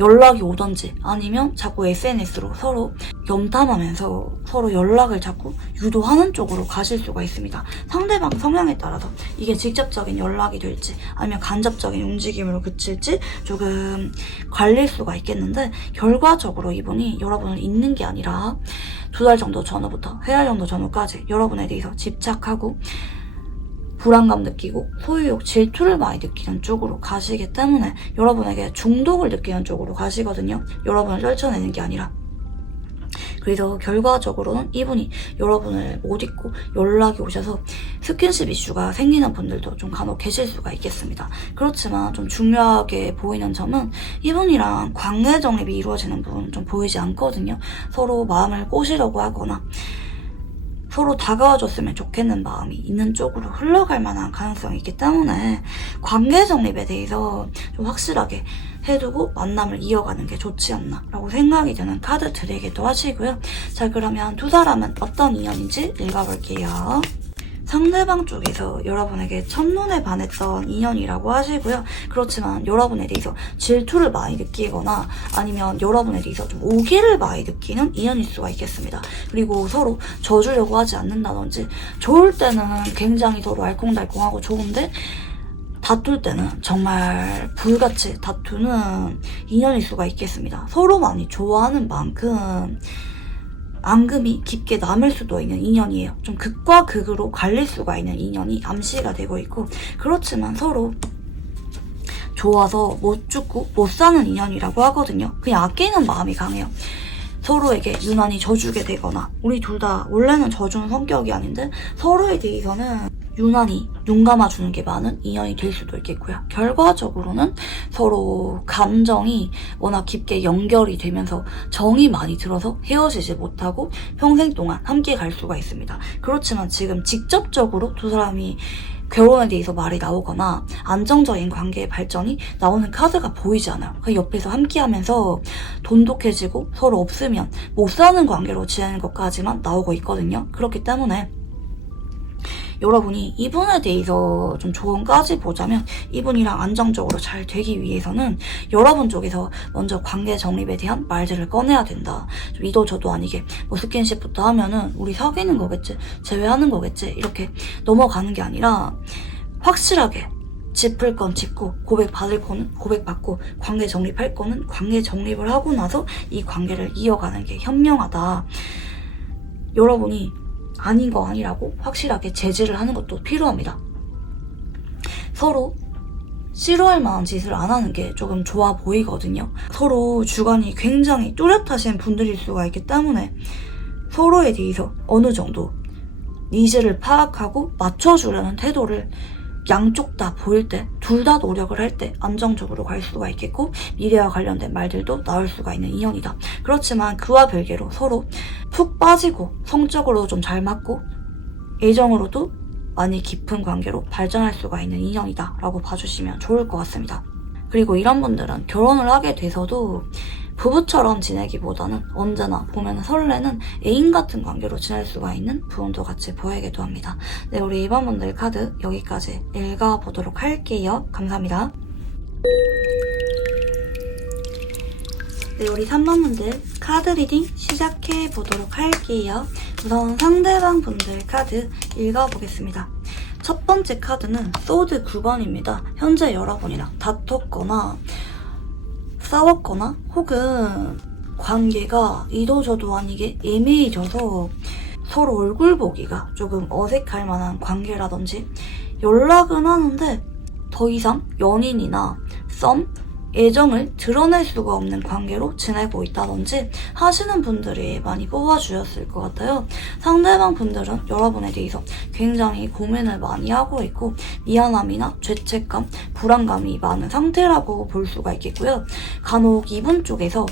연락이 오던지 아니면 자꾸 SNS로 서로 염탐하면서 서로 연락을 자꾸 유도하는 쪽으로 가실 수가 있습니다. 상대방 성향에 따라서 이게 직접적인 연락이 될지 아니면 간접적인 움직임으로 그칠지 조금 갈릴 수가 있겠는데, 결과적으로 이분이 여러분을 잊는 게 아니라 2달 정도 전후부터 3달 정도 전후까지 여러분에 대해서 집착하고 불안감 느끼고 소유욕, 질투를 많이 느끼는 쪽으로 가시기 때문에 여러분에게 중독을 느끼는 쪽으로 가시거든요. 여러분을 떨쳐내는 게 아니라. 그래서 결과적으로는 이분이 여러분을 못 잊고 연락이 오셔서 스킨십 이슈가 생기는 분들도 좀 간혹 계실 수가 있겠습니다. 그렇지만 좀 중요하게 보이는 점은 이분이랑 관계 정립이 이루어지는 부분은 좀 보이지 않거든요. 서로 마음을 꼬시려고 하거나 서로 다가와줬으면 좋겠는 마음이 있는 쪽으로 흘러갈 만한 가능성이 있기 때문에 관계 정립에 대해서 좀 확실하게 해두고 만남을 이어가는 게 좋지 않나 라고 생각이 드는 카드 드리기도 하시고요. 자, 그러면 두 사람은 어떤 인연인지 읽어볼게요. 상대방 쪽에서 여러분에게 첫눈에 반했던 인연이라고 하시고요. 그렇지만 여러분에 대해서 질투를 많이 느끼거나 아니면 여러분에 대해서 좀 오기를 많이 느끼는 인연일 수가 있겠습니다. 그리고 서로 져주려고 하지 않는다든지, 좋을 때는 굉장히 서로 알콩달콩하고 좋은데 다툴 때는 정말 불같이 다투는 인연일 수가 있겠습니다. 서로 많이 좋아하는 만큼 앙금이 깊게 남을 수도 있는 인연이에요. 좀 극과 극으로 갈릴 수가 있는 인연이 암시가 되고 있고, 그렇지만 서로 좋아서 못 죽고 못 사는 인연이라고 하거든요. 그냥 아끼는 마음이 강해요. 서로에게 유난히 져주게 되거나, 우리 둘 다 원래는 져주는 성격이 아닌데 서로에 대해서는 유난히 눈 감아주는 게 많은 인연이 될 수도 있겠고요. 결과적으로는 서로 감정이 워낙 깊게 연결이 되면서 정이 많이 들어서 헤어지지 못하고 평생 동안 함께 갈 수가 있습니다. 그렇지만 지금 직접적으로 두 사람이 결혼에 대해서 말이 나오거나 안정적인 관계의 발전이 나오는 카드가 보이지 않아요. 그 옆에서 함께하면서 돈독해지고 서로 없으면 못 사는 관계로 지내는 것까지만 나오고 있거든요. 그렇기 때문에 여러분이 이분에 대해서 좀 조언까지 보자면 이분이랑 안정적으로 잘 되기 위해서는 여러분 쪽에서 먼저 관계 정립에 대한 말들을 꺼내야 된다. 좀 이도 저도 아니게 뭐 스킨십부터 하면은 우리 사귀는 거겠지, 제외하는 거겠지 이렇게 넘어가는 게 아니라 확실하게 짚을 건 짚고 고백받을 거는 고백받고 관계 정립할 거는 관계 정립을 하고 나서 이 관계를 이어가는 게 현명하다. 여러분이 아닌 거 아니라고 확실하게 제지를 하는 것도 필요합니다. 서로 싫어할 만한 짓을 안 하는 게 조금 좋아 보이거든요. 서로 주관이 굉장히 뚜렷하신 분들일 수가 있기 때문에 서로에 대해서 어느 정도 니즈를 파악하고 맞춰주려는 태도를 양쪽 다 보일 때, 둘 다 노력을 할 때 안정적으로 갈 수가 있겠고 미래와 관련된 말들도 나올 수가 있는 인연이다. 그렇지만 그와 별개로 서로 푹 빠지고 성적으로 좀 잘 맞고 애정으로도 많이 깊은 관계로 발전할 수가 있는 인연이다 라고 봐주시면 좋을 것 같습니다. 그리고 이런 분들은 결혼을 하게 돼서도 부부처럼 지내기보다는 언제나 보면 설레는 애인 같은 관계로 지낼 수가 있는 부분도 같이 보이기도 합니다. 네, 우리 2번 분들 카드 여기까지 읽어보도록 할게요. 감사합니다. 네, 우리 3번 분들 카드 리딩 시작해보도록 할게요. 우선 상대방 분들 카드 읽어보겠습니다. 첫 번째 카드는 소드 9번입니다. 현재 여러분이랑 다퉜거나 싸웠거나 혹은 관계가 이도저도 아니게 애매해져서 서로 얼굴 보기가 조금 어색할 만한 관계라든지 연락은 하는데 더 이상 연인이나 썸, 애정을 드러낼 수가 없는 관계로 지내고 있다든지 하시는 분들이 많이 뽑아주셨을 것 같아요. 상대방 분들은 여러분에 대해서 굉장히 고민을 많이 하고 있고 미안함이나 죄책감, 불안감이 많은 상태라고 볼 수가 있겠고요. 간혹 이분 쪽에서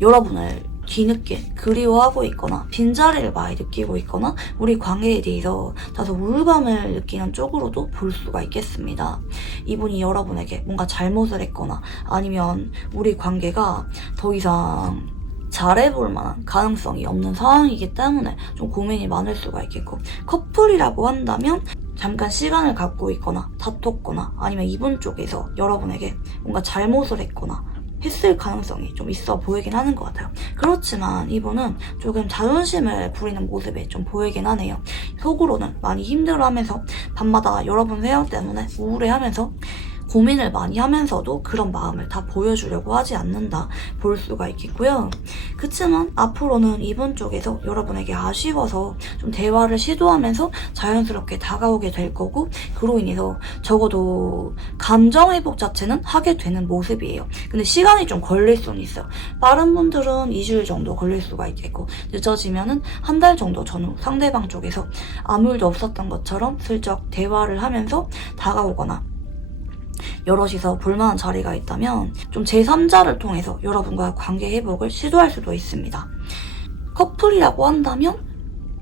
여러분을 뒤늦게 그리워하고 있거나 빈자리를 많이 느끼고 있거나 우리 관계에 대해서 다소 우울감을 느끼는 쪽으로도 볼 수가 있겠습니다. 이분이 여러분에게 뭔가 잘못을 했거나 아니면 우리 관계가 더 이상 잘해볼 만한 가능성이 없는 상황이기 때문에 좀 고민이 많을 수가 있겠고 커플이라고 한다면 잠깐 시간을 갖고 있거나 다퉜거나 아니면 이분 쪽에서 여러분에게 뭔가 잘못을 했거나 했을 가능성이 좀 있어 보이긴 하는 것 같아요. 그렇지만 이분은 조금 자존심을 부리는 모습이 좀 보이긴 하네요. 속으로는 많이 힘들어하면서 밤마다 여러분 회원 때문에 우울해하면서 고민을 많이 하면서도 그런 마음을 다 보여주려고 하지 않는다 볼 수가 있겠고요. 그치만 앞으로는 이분 쪽에서 여러분에게 아쉬워서 좀 대화를 시도하면서 자연스럽게 다가오게 될 거고 그로 인해서 적어도 감정 회복 자체는 하게 되는 모습이에요. 근데 시간이 좀 걸릴 수는 있어요. 빠른 분들은 2주일 정도 걸릴 수가 있겠고 늦어지면은 한 달 정도 전후 상대방 쪽에서 아무 일도 없었던 것처럼 슬쩍 대화를 하면서 다가오거나 여럿이서 볼만한 자리가 있다면 좀 제3자를 통해서 여러분과 관계 회복을 시도할 수도 있습니다. 커플이라고 한다면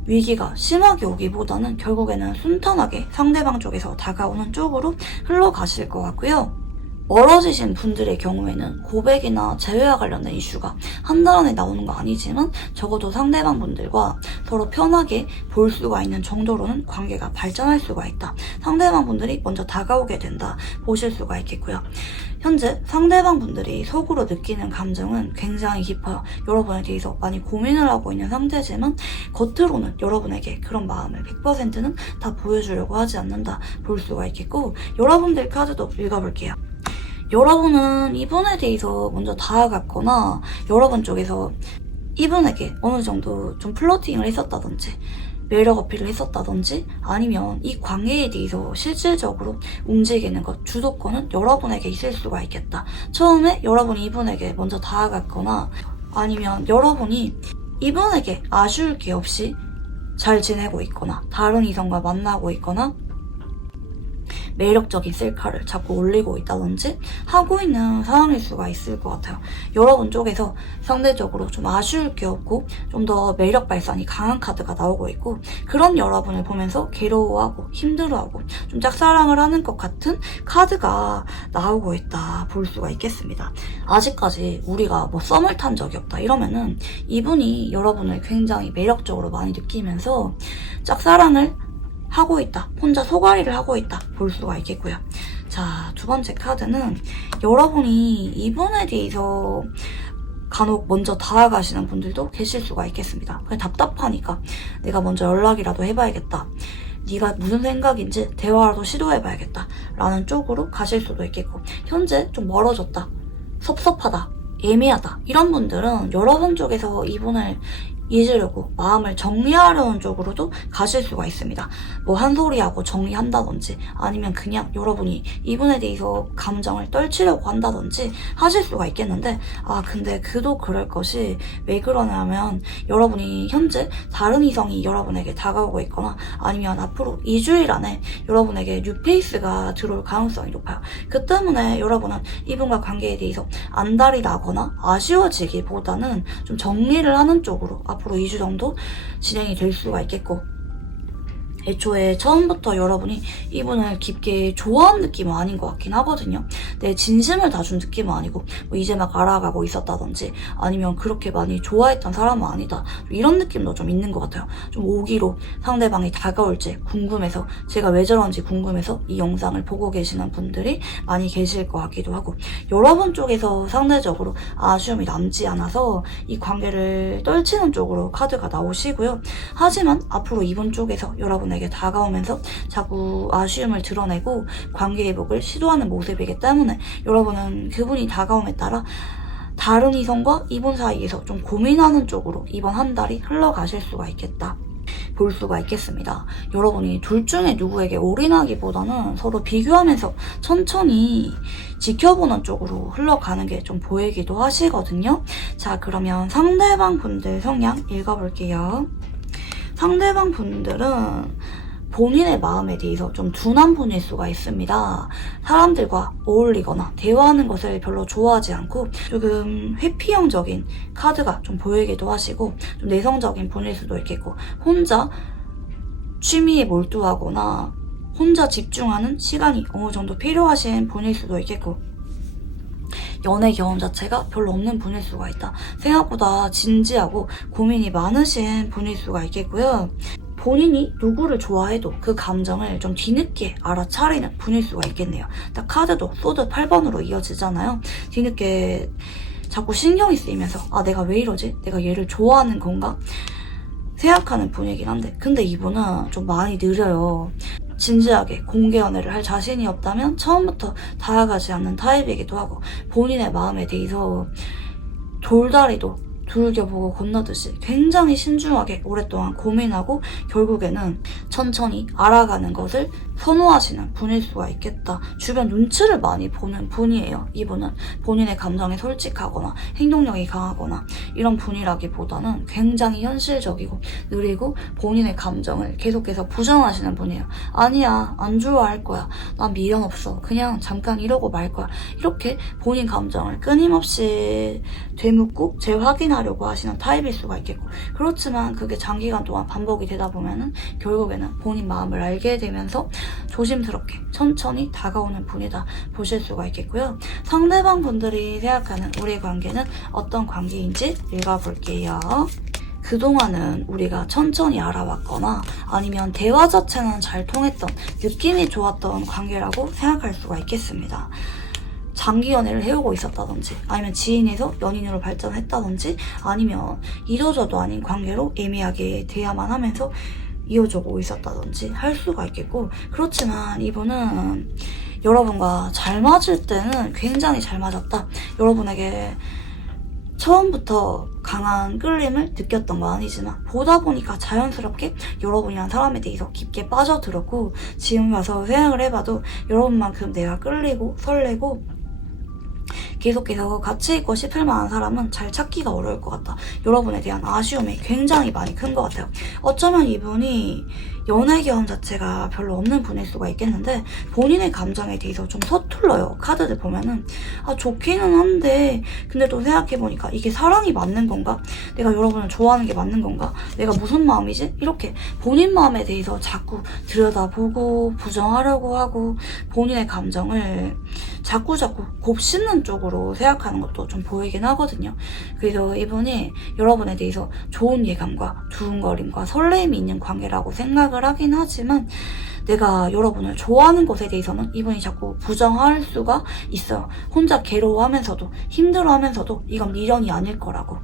위기가 심하게 오기보다는 결국에는 순탄하게 상대방 쪽에서 다가오는 쪽으로 흘러가실 것 같고요. 멀어지신 분들의 경우에는 고백이나 재회와 관련된 이슈가 한 달 안에 나오는 거 아니지만 적어도 상대방 분들과 서로 편하게 볼 수가 있는 정도로는 관계가 발전할 수가 있다. 상대방 분들이 먼저 다가오게 된다 보실 수가 있겠고요. 현재 상대방 분들이 속으로 느끼는 감정은 굉장히 깊어요. 여러분에 대해서 많이 고민을 하고 있는 상태지만 겉으로는 여러분에게 그런 마음을 100%는 다 보여주려고 하지 않는다 볼 수가 있겠고 여러분들 카드도 읽어볼게요. 여러분은 이분에 대해서 먼저 다가갔거나 여러분 쪽에서 이분에게 어느 정도 좀 플러팅을 했었다든지 매력 어필을 했었다든지 아니면 이 관계에 대해서 실질적으로 움직이는 것, 주도권은 여러분에게 있을 수가 있겠다. 처음에 여러분이 이분에게 먼저 다가갔거나 아니면 여러분이 이분에게 아쉬울 게 없이 잘 지내고 있거나 다른 이성과 만나고 있거나 매력적인 셀카를 자꾸 올리고 있다든지 하고 있는 상황일 수가 있을 것 같아요. 여러분 쪽에서 상대적으로 좀 아쉬울 게 없고 좀 더 매력 발산이 강한 카드가 나오고 있고 그런 여러분을 보면서 괴로워하고 힘들어하고 좀 짝사랑을 하는 것 같은 카드가 나오고 있다 볼 수가 있겠습니다. 아직까지 우리가 뭐 썸을 탄 적이 없다 이러면은 이분이 여러분을 굉장히 매력적으로 많이 느끼면서 짝사랑을 하고 있다. 혼자 소갈이를 하고 있다. 볼 수가 있겠고요. 자, 두 번째 카드는 여러분이 이분에 대해서 간혹 먼저 다가가시는 분들도 계실 수가 있겠습니다. 그냥 답답하니까 내가 먼저 연락이라도 해봐야겠다. 네가 무슨 생각인지 대화라도 시도해봐야겠다. 라는 쪽으로 가실 수도 있겠고, 현재 좀 멀어졌다. 섭섭하다. 애매하다. 이런 분들은 여러분 쪽에서 이분을 잊으려고 마음을 정리하려는 쪽으로도 가실 수가 있습니다. 뭐 한 소리하고 정리한다든지 아니면 그냥 여러분이 이분에 대해서 감정을 떨치려고 한다든지 하실 수가 있겠는데, 근데 그도 그럴 것이 왜 그러냐면 여러분이 현재 다른 이성이 여러분에게 다가오고 있거나 아니면 앞으로 2주일 안에 여러분에게 뉴페이스가 들어올 가능성이 높아요. 그 때문에 여러분은 이분과 관계에 대해서 안달이 나거나 아쉬워지기보다는 좀 정리를 하는 쪽으로 앞으로 2주 정도 진행이 될 수가 있겠고, 애초에 처음부터 여러분이 이분을 깊게 좋아하는 느낌은 아닌 것 같긴 하거든요. 내 진심을 다 준 느낌은 아니고 뭐 이제 막 알아가고 있었다든지 아니면 그렇게 많이 좋아했던 사람은 아니다. 이런 느낌도 좀 있는 것 같아요. 좀 오기로 상대방이 다가올지 궁금해서, 제가 왜 저런지 궁금해서 이 영상을 보고 계시는 분들이 많이 계실 것 같기도 하고, 여러분 쪽에서 상대적으로 아쉬움이 남지 않아서 이 관계를 떨치는 쪽으로 카드가 나오시고요. 하지만 앞으로 이분 쪽에서 여러분에게 다가오면서 자꾸 아쉬움을 드러내고 관계 회복을 시도하는 모습이기 때문에 여러분은 그분이 다가옴에 따라 다른 이성과 이분 사이에서 좀 고민하는 쪽으로 이번 한 달이 흘러가실 수가 있겠다. 볼 수가 있겠습니다. 여러분이 둘 중에 누구에게 올인하기보다는 서로 비교하면서 천천히 지켜보는 쪽으로 흘러가는 게 좀 보이기도 하시거든요. 자, 그러면 상대방 분들 성향 읽어볼게요. 상대방 분들은 본인의 마음에 대해서 좀 둔한 분일 수가 있습니다. 사람들과 어울리거나 대화하는 것을 별로 좋아하지 않고 조금 회피형적인 카드가 좀 보이기도 하시고, 좀 내성적인 분일 수도 있겠고, 혼자 취미에 몰두하거나 혼자 집중하는 시간이 어느 정도 필요하신 분일 수도 있겠고, 연애 경험 자체가 별로 없는 분일 수가 있다. 생각보다 진지하고 고민이 많으신 분일 수가 있겠고요. 본인이 누구를 좋아해도 그 감정을 좀 뒤늦게 알아차리는 분일 수가 있겠네요. 딱 카드도 소드 8번으로 이어지잖아요. 뒤늦게 자꾸 신경이 쓰이면서 내가 왜 이러지? 내가 얘를 좋아하는 건가? 생각하는 분이긴 한데, 근데 이분은 좀 많이 느려요. 진지하게 공개 연애를 할 자신이 없다면 처음부터 다가가지 않는 타입이기도 하고, 본인의 마음에 대해서 돌다리도 두들겨보고 건너듯이 굉장히 신중하게 오랫동안 고민하고 결국에는 천천히 알아가는 것을 선호하시는 분일 수가 있겠다. 주변 눈치를 많이 보는 분이에요. 이분은 본인의 감정에 솔직하거나 행동력이 강하거나 이런 분이라기보다는 굉장히 현실적이고 느리고 본인의 감정을 계속해서 부정하시는 분이에요. 아니야, 안 좋아할 거야. 난 미련 없어. 그냥 잠깐 이러고 말 거야. 이렇게 본인 감정을 끊임없이 되묻고 재확인하려고 하시는 타입일 수가 있겠고, 그렇지만 그게 장기간 동안 반복이 되다 보면은 결국에는 본인 마음을 알게 되면서 조심스럽게 천천히 다가오는 분이다 보실 수가 있겠고요. 상대방 분들이 생각하는 우리의 관계는 어떤 관계인지 읽어볼게요. 그동안은 우리가 천천히 알아왔거나 아니면 대화 자체는 잘 통했던, 느낌이 좋았던 관계라고 생각할 수가 있겠습니다. 장기 연애를 해오고 있었다든지 아니면 지인에서 연인으로 발전했다든지 아니면 이도저도 아닌 관계로 애매하게 대화만 하면서 이어져고 있었다든지 할 수가 있겠고, 그렇지만 이분은 여러분과 잘 맞을 때는 굉장히 잘 맞았다. 여러분에게 처음부터 강한 끌림을 느꼈던 건 아니지만 보다 보니까 자연스럽게 여러분이란 사람에 대해서 깊게 빠져들었고, 지금 와서 생각을 해봐도 여러분만큼 내가 끌리고 설레고 계속해서 같이 있고 싶을 만한 사람은 잘 찾기가 어려울 것 같다. 여러분에 대한 아쉬움이 굉장히 많이 큰 것 같아요. 어쩌면 이분이 연애 경험 자체가 별로 없는 분일 수가 있겠는데 본인의 감정에 대해서 좀 서툴러요. 카드들 보면은 좋기는 한데 근데 또 생각해보니까 이게 사랑이 맞는 건가? 내가 여러분을 좋아하는 게 맞는 건가? 내가 무슨 마음이지? 이렇게 본인 마음에 대해서 자꾸 들여다보고 부정하려고 하고 본인의 감정을 자꾸자꾸 곱씹는 쪽으로 생각하는 것도 좀 보이긴 하거든요. 그래서 이분이 여러분에 대해서 좋은 예감과 두근거림과 설레임이 있는 관계라고 생각을 생각을 하긴 하지만 내가 여러분을 좋아하는 것에 대해서는 이분이 자꾸 부정할 수가 있어요. 혼자 괴로워하면서도 힘들어하면서도 이건 미련이 아닐 거라고.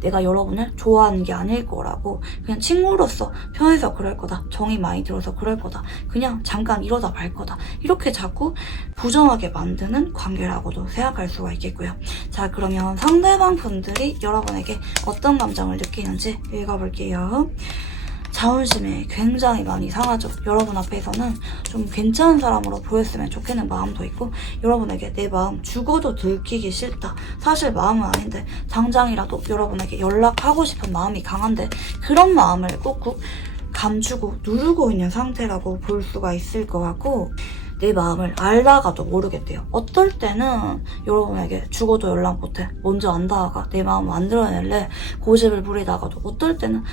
내가 여러분을 좋아하는 게 아닐 거라고. 그냥 친구로서 편해서 그럴 거다. 정이 많이 들어서 그럴 거다. 그냥 잠깐 이러다 말 거다. 이렇게 자꾸 부정하게 만드는 관계라고도 생각할 수가 있겠고요. 자, 그러면 상대방 분들이 여러분에게 어떤 감정을 느끼는지 읽어볼게요. 자존심이 굉장히 많이 상하죠. 여러분 앞에서는 좀 괜찮은 사람으로 보였으면 좋겠는 마음도 있고, 여러분에게 내 마음 죽어도 들키기 싫다. 사실 마음은 아닌데 당장이라도 여러분에게 연락하고 싶은 마음이 강한데 그런 마음을 꾹꾹 감추고 누르고 있는 상태라고 볼 수가 있을 것 같고, 내 마음을 알다가도 모르겠대요. 어떨 때는 여러분에게 죽어도 연락 못해. 먼저 안다가 내 마음을 안 드러낼래. 고집을 부리다가도 어떨 때는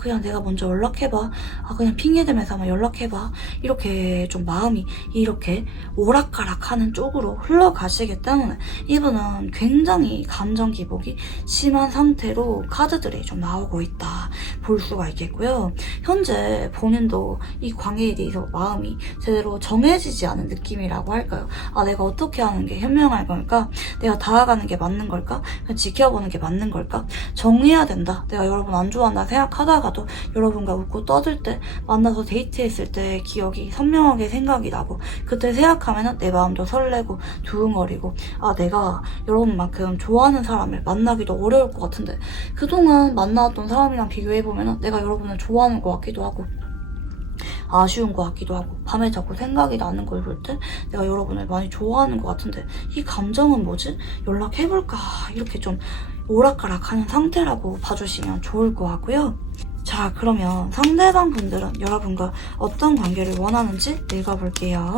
그냥 내가 먼저 연락해봐. 그냥 핑계대면서 한번 연락해봐. 이렇게 좀 마음이 이렇게 오락가락하는 쪽으로 흘러가시기 때문에 이분은 굉장히 감정 기복이 심한 상태로 카드들이 좀 나오고 있다 볼 수가 있겠고요. 현재 본인도 이 관계에 대해서 마음이 제대로 정해지지 않은 느낌이라고 할까요? 내가 어떻게 하는 게 현명할 걸까? 내가 다가가는 게 맞는 걸까? 그냥 지켜보는 게 맞는 걸까? 정리해야 된다. 내가 여러분 안 좋아한다 생각하다가도 여러분과 웃고 떠들 때, 만나서 데이트했을 때 기억이 선명하게 생각이 나고, 그때 생각하면 내 마음도 설레고 두근거리고, 내가 여러분만큼 좋아하는 사람을 만나기도 어려울 것 같은데 그동안 만나왔던 사람이랑 비교해보면 내가 여러분을 좋아하는 것 같기도 하고 아쉬운 것 같기도 하고, 밤에 자꾸 생각이 나는 걸 볼 때 내가 여러분을 많이 좋아하는 것 같은데 이 감정은 뭐지? 연락해볼까? 이렇게 좀 오락가락하는 상태라고 봐주시면 좋을 것 같고요. 자, 그러면 상대방 분들은 여러분과 어떤 관계를 원하는지 읽어볼게요.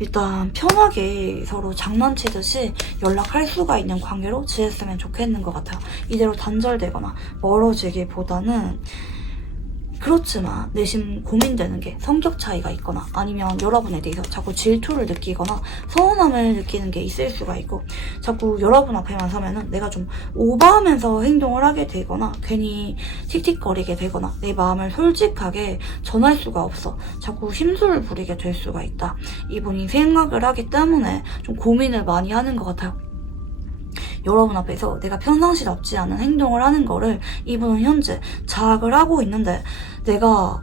일단 편하게 서로 장난치듯이 연락할 수가 있는 관계로 지냈으면 좋겠는 것 같아요. 이대로 단절되거나 멀어지기보다는. 그렇지만 내심 고민되는 게 성격 차이가 있거나 아니면 여러분에 대해서 자꾸 질투를 느끼거나 서운함을 느끼는 게 있을 수가 있고, 자꾸 여러분 앞에만 서면은 내가 좀 오버하면서 행동을 하게 되거나 괜히 틱틱거리게 되거나 내 마음을 솔직하게 전할 수가 없어. 자꾸 심술을 부리게 될 수가 있다. 이분이 생각을 하기 때문에 좀 고민을 많이 하는 것 같아요. 여러분 앞에서 내가 평상시답지 않은 행동을 하는 거를 이분은 현재 자학을 하고 있는데, 내가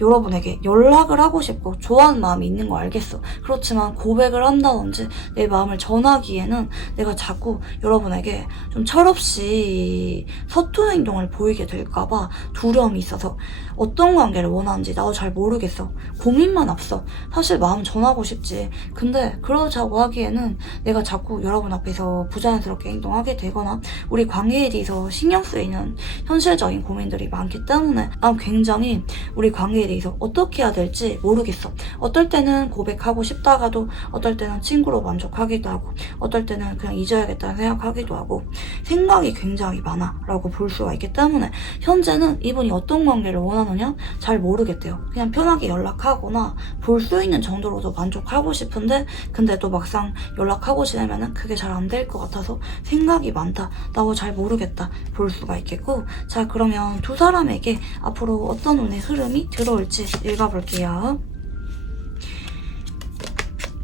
여러분에게 연락을 하고 싶고 좋아하는 마음이 있는 거 알겠어. 그렇지만 고백을 한다든지 내 마음을 전하기에는 내가 자꾸 여러분에게 좀 철없이 서툰 행동을 보이게 될까봐 두려움이 있어서 어떤 관계를 원하는지 나도 잘 모르겠어. 고민만 앞서. 사실 마음 전하고 싶지. 근데 그러자고 하기에는 내가 자꾸 여러분 앞에서 부자연스럽게 행동하게 되거나 우리 관계에 대해서 신경 쓰이는 현실적인 고민들이 많기 때문에 난 굉장히 우리 관계에 대해서 어떻게 해야 될지 모르겠어. 어떨 때는 고백하고 싶다가도 어떨 때는 친구로 만족하기도 하고 어떨 때는 그냥 잊어야겠다는 생각하기도 하고 생각이 굉장히 많아 라고 볼 수가 있기 때문에 현재는 이분이 어떤 관계를 원하느냐 잘 모르겠대요. 그냥 편하게 연락하거나 볼 수 있는 정도로도 만족하고 싶은데 근데 또 막상 연락하고 지내면은 그게 잘 안 될 것 같아서 생각이 많다. 나도 잘 모르겠다 볼 수가 있겠고, 자 그러면 두 사람에게 앞으로 어떤 운의 흐름이 들어올지 읽어볼게요.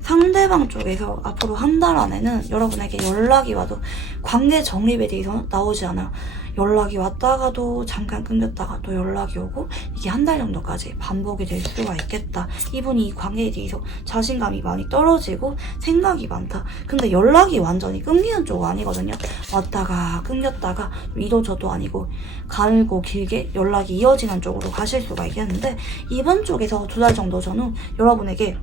상대방 쪽에서 앞으로 한 달 안에는 여러분에게 연락이 와도 관계 정립에 대해서는 나오지 않아요. 연락이 왔다가도 잠깐 끊겼다가 또 연락이 오고 이게 한 달 정도까지 반복이 될 수가 있겠다. 이분이 이 관계에 대해서 자신감이 많이 떨어지고 생각이 많다. 근데 연락이 완전히 끊기는 쪽은 아니거든요. 왔다가 끊겼다가 이도저도 아니고 가늘고 길게 연락이 이어지는 쪽으로 가실 수가 있겠는데, 이번 쪽에서 두 달 정도 전후 여러분에게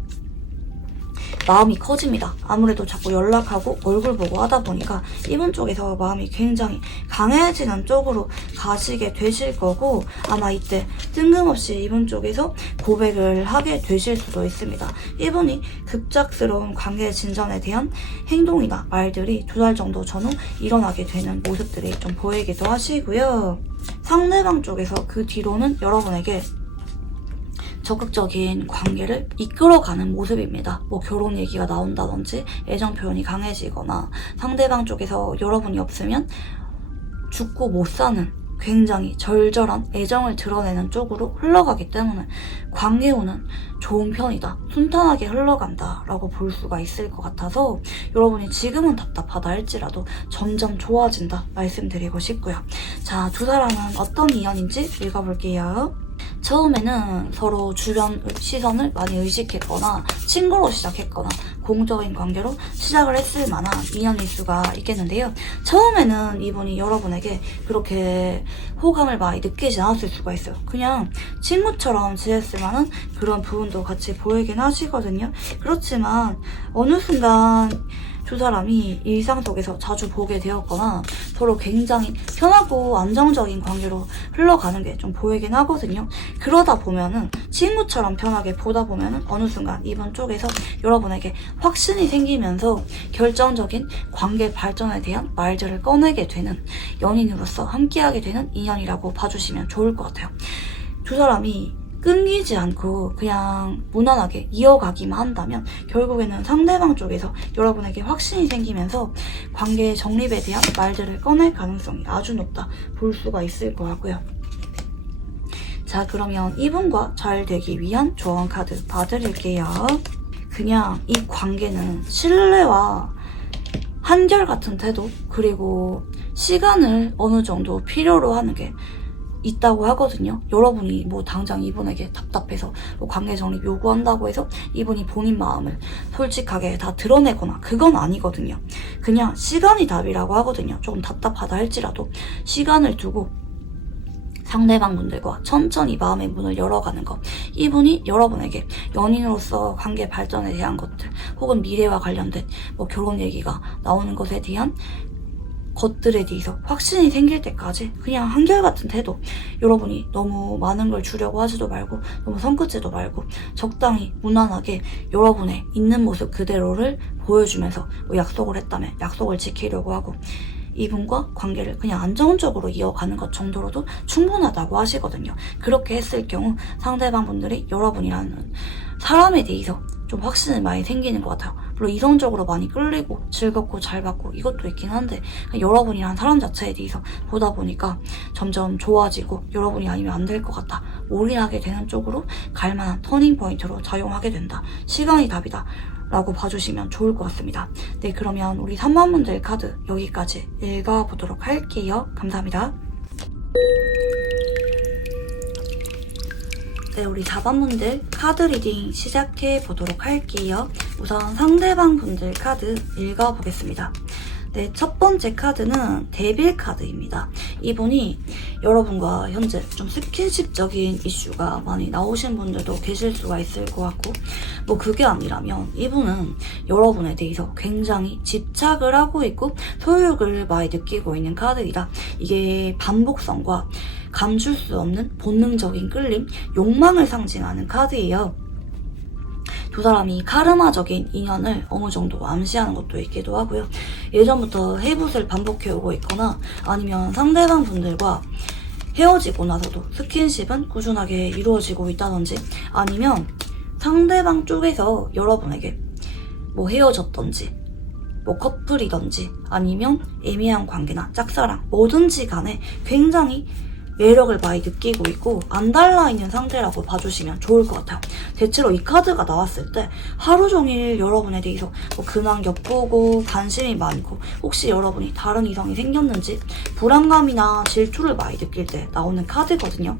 마음이 커집니다. 아무래도 자꾸 연락하고 얼굴 보고 하다 보니까 이분 쪽에서 마음이 굉장히 강해지는 쪽으로 가시게 되실 거고, 아마 이때 뜬금없이 이분 쪽에서 고백을 하게 되실 수도 있습니다. 이분이 급작스러운 관계 진전에 대한 행동이나 말들이 두 달 정도 전후 일어나게 되는 모습들이 좀 보이기도 하시고요. 상대방 쪽에서 그 뒤로는 여러분에게 적극적인 관계를 이끌어가는 모습입니다. 뭐 결혼 얘기가 나온다든지 애정 표현이 강해지거나 상대방 쪽에서 여러분이 없으면 죽고 못 사는 굉장히 절절한 애정을 드러내는 쪽으로 흘러가기 때문에 관계운은 좋은 편이다, 순탄하게 흘러간다 라고 볼 수가 있을 것 같아서 여러분이 지금은 답답하다 할지라도 점점 좋아진다 말씀드리고 싶고요. 자, 두 사람은 어떤 인연인지 읽어볼게요. 처음에는 서로 주변 시선을 많이 의식했거나 친구로 시작했거나 공적인 관계로 시작을 했을 만한 인연일 수가 있겠는데요. 처음에는 이분이 여러분에게 그렇게 호감을 많이 느끼지 않았을 수가 있어요. 그냥 친구처럼 지냈을 만한 그런 부분도 같이 보이긴 하시거든요. 그렇지만 어느 순간 두 사람이 일상 속에서 자주 보게 되었거나 서로 굉장히 편하고 안정적인 관계로 흘러가는 게 좀 보이긴 하거든요. 그러다 보면은 친구처럼 편하게 보다 보면은 어느 순간 이분 쪽에서 여러분에게 확신이 생기면서 결정적인 관계 발전에 대한 말들을 꺼내게 되는, 연인으로서 함께하게 되는 인연이라고 봐주시면 좋을 것 같아요. 두 사람이 끊기지 않고 그냥 무난하게 이어가기만 한다면 결국에는 상대방 쪽에서 여러분에게 확신이 생기면서 관계 정립에 대한 말들을 꺼낼 가능성이 아주 높다 볼 수가 있을 것 같고요. 자, 그러면 이분과 잘 되기 위한 조언 카드 봐드릴게요. 그냥 이 관계는 신뢰와 한결같은 태도, 그리고 시간을 어느 정도 필요로 하는 게 있다고 하거든요. 여러분이 뭐 당장 이분에게 답답해서 뭐 관계 정립 요구한다고 해서 이분이 본인 마음을 솔직하게 다 드러내거나 그건 아니거든요. 그냥 시간이 답이라고 하거든요. 조금 답답하다 할지라도 시간을 두고 상대방 분들과 천천히 마음의 문을 열어가는 것, 이분이 여러분에게 연인으로서 관계 발전에 대한 것들 혹은 미래와 관련된 뭐 결혼 얘기가 나오는 것에 대한 것들에 대해서 확신이 생길 때까지 그냥 한결같은 태도, 여러분이 너무 많은 걸 주려고 하지도 말고 너무 성급지도 말고 적당히 무난하게 여러분의 있는 모습 그대로를 보여주면서 뭐 약속을 했다면 약속을 지키려고 하고 이분과 관계를 그냥 안정적으로 이어가는 것 정도로도 충분하다고 하시거든요. 그렇게 했을 경우 상대방 분들이 여러분이라는 사람에 대해서 좀 확신이 많이 생기는 것 같아요. 물론 이성적으로 많이 끌리고 즐겁고 잘 받고 이것도 있긴 한데 여러분이란 사람 자체에 대해서 보다 보니까 점점 좋아지고 여러분이 아니면 안 될 것 같다, 올인하게 되는 쪽으로 갈 만한 터닝 포인트로 작용하게 된다, 시간이 답이다 라고 봐주시면 좋을 것 같습니다. 네, 그러면 우리 3번 분들 카드 여기까지 읽어보도록 할게요. 감사합니다. 네, 우리 4번 분들 카드 리딩 시작해 보도록 할게요. 우선 상대방 분들 카드 읽어보겠습니다. 네, 첫 번째 카드는 데빌 카드입니다. 이분이 여러분과 현재 좀 스킨십적인 이슈가 많이 나오신 분들도 계실 수가 있을 것 같고, 뭐 그게 아니라면 이분은 여러분에 대해서 굉장히 집착을 하고 있고 소유욕을 많이 느끼고 있는 카드이다. 이게 반복성과 감출 수 없는 본능적인 끌림, 욕망을 상징하는 카드예요. 두 사람이 카르마적인 인연을 어느 정도 암시하는 것도 있기도 하고요. 예전부터 해붓을 반복해오고 있거나 아니면 상대방 분들과 헤어지고 나서도 스킨십은 꾸준하게 이루어지고 있다든지, 아니면 상대방 쪽에서 여러분에게 뭐 헤어졌던지 뭐 커플이던지 아니면 애매한 관계나 짝사랑 뭐든지 간에 굉장히 매력을 많이 느끼고 있고 안 달라있는 상태라고 봐주시면 좋을 것 같아요. 대체로 이 카드가 나왔을 때 하루 종일 여러분에 대해서 뭐 근황 엿보고 관심이 많고 혹시 여러분이 다른 이성이 생겼는지 불안감이나 질투를 많이 느낄 때 나오는 카드거든요.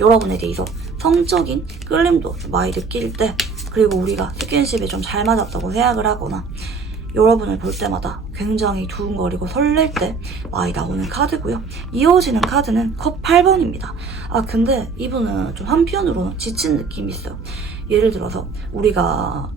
여러분에 대해서 성적인 끌림도 많이 느낄 때, 그리고 우리가 스킨십에 좀 잘 맞았다고 생각을 하거나 여러분을 볼 때마다 굉장히 두근거리고 설렐 때 많이 나오는 카드고요. 이어지는 카드는 컵 8번입니다. 아, 근데 이분은 좀 한편으로는 지친 느낌이 있어요. 예를 들어서 우리가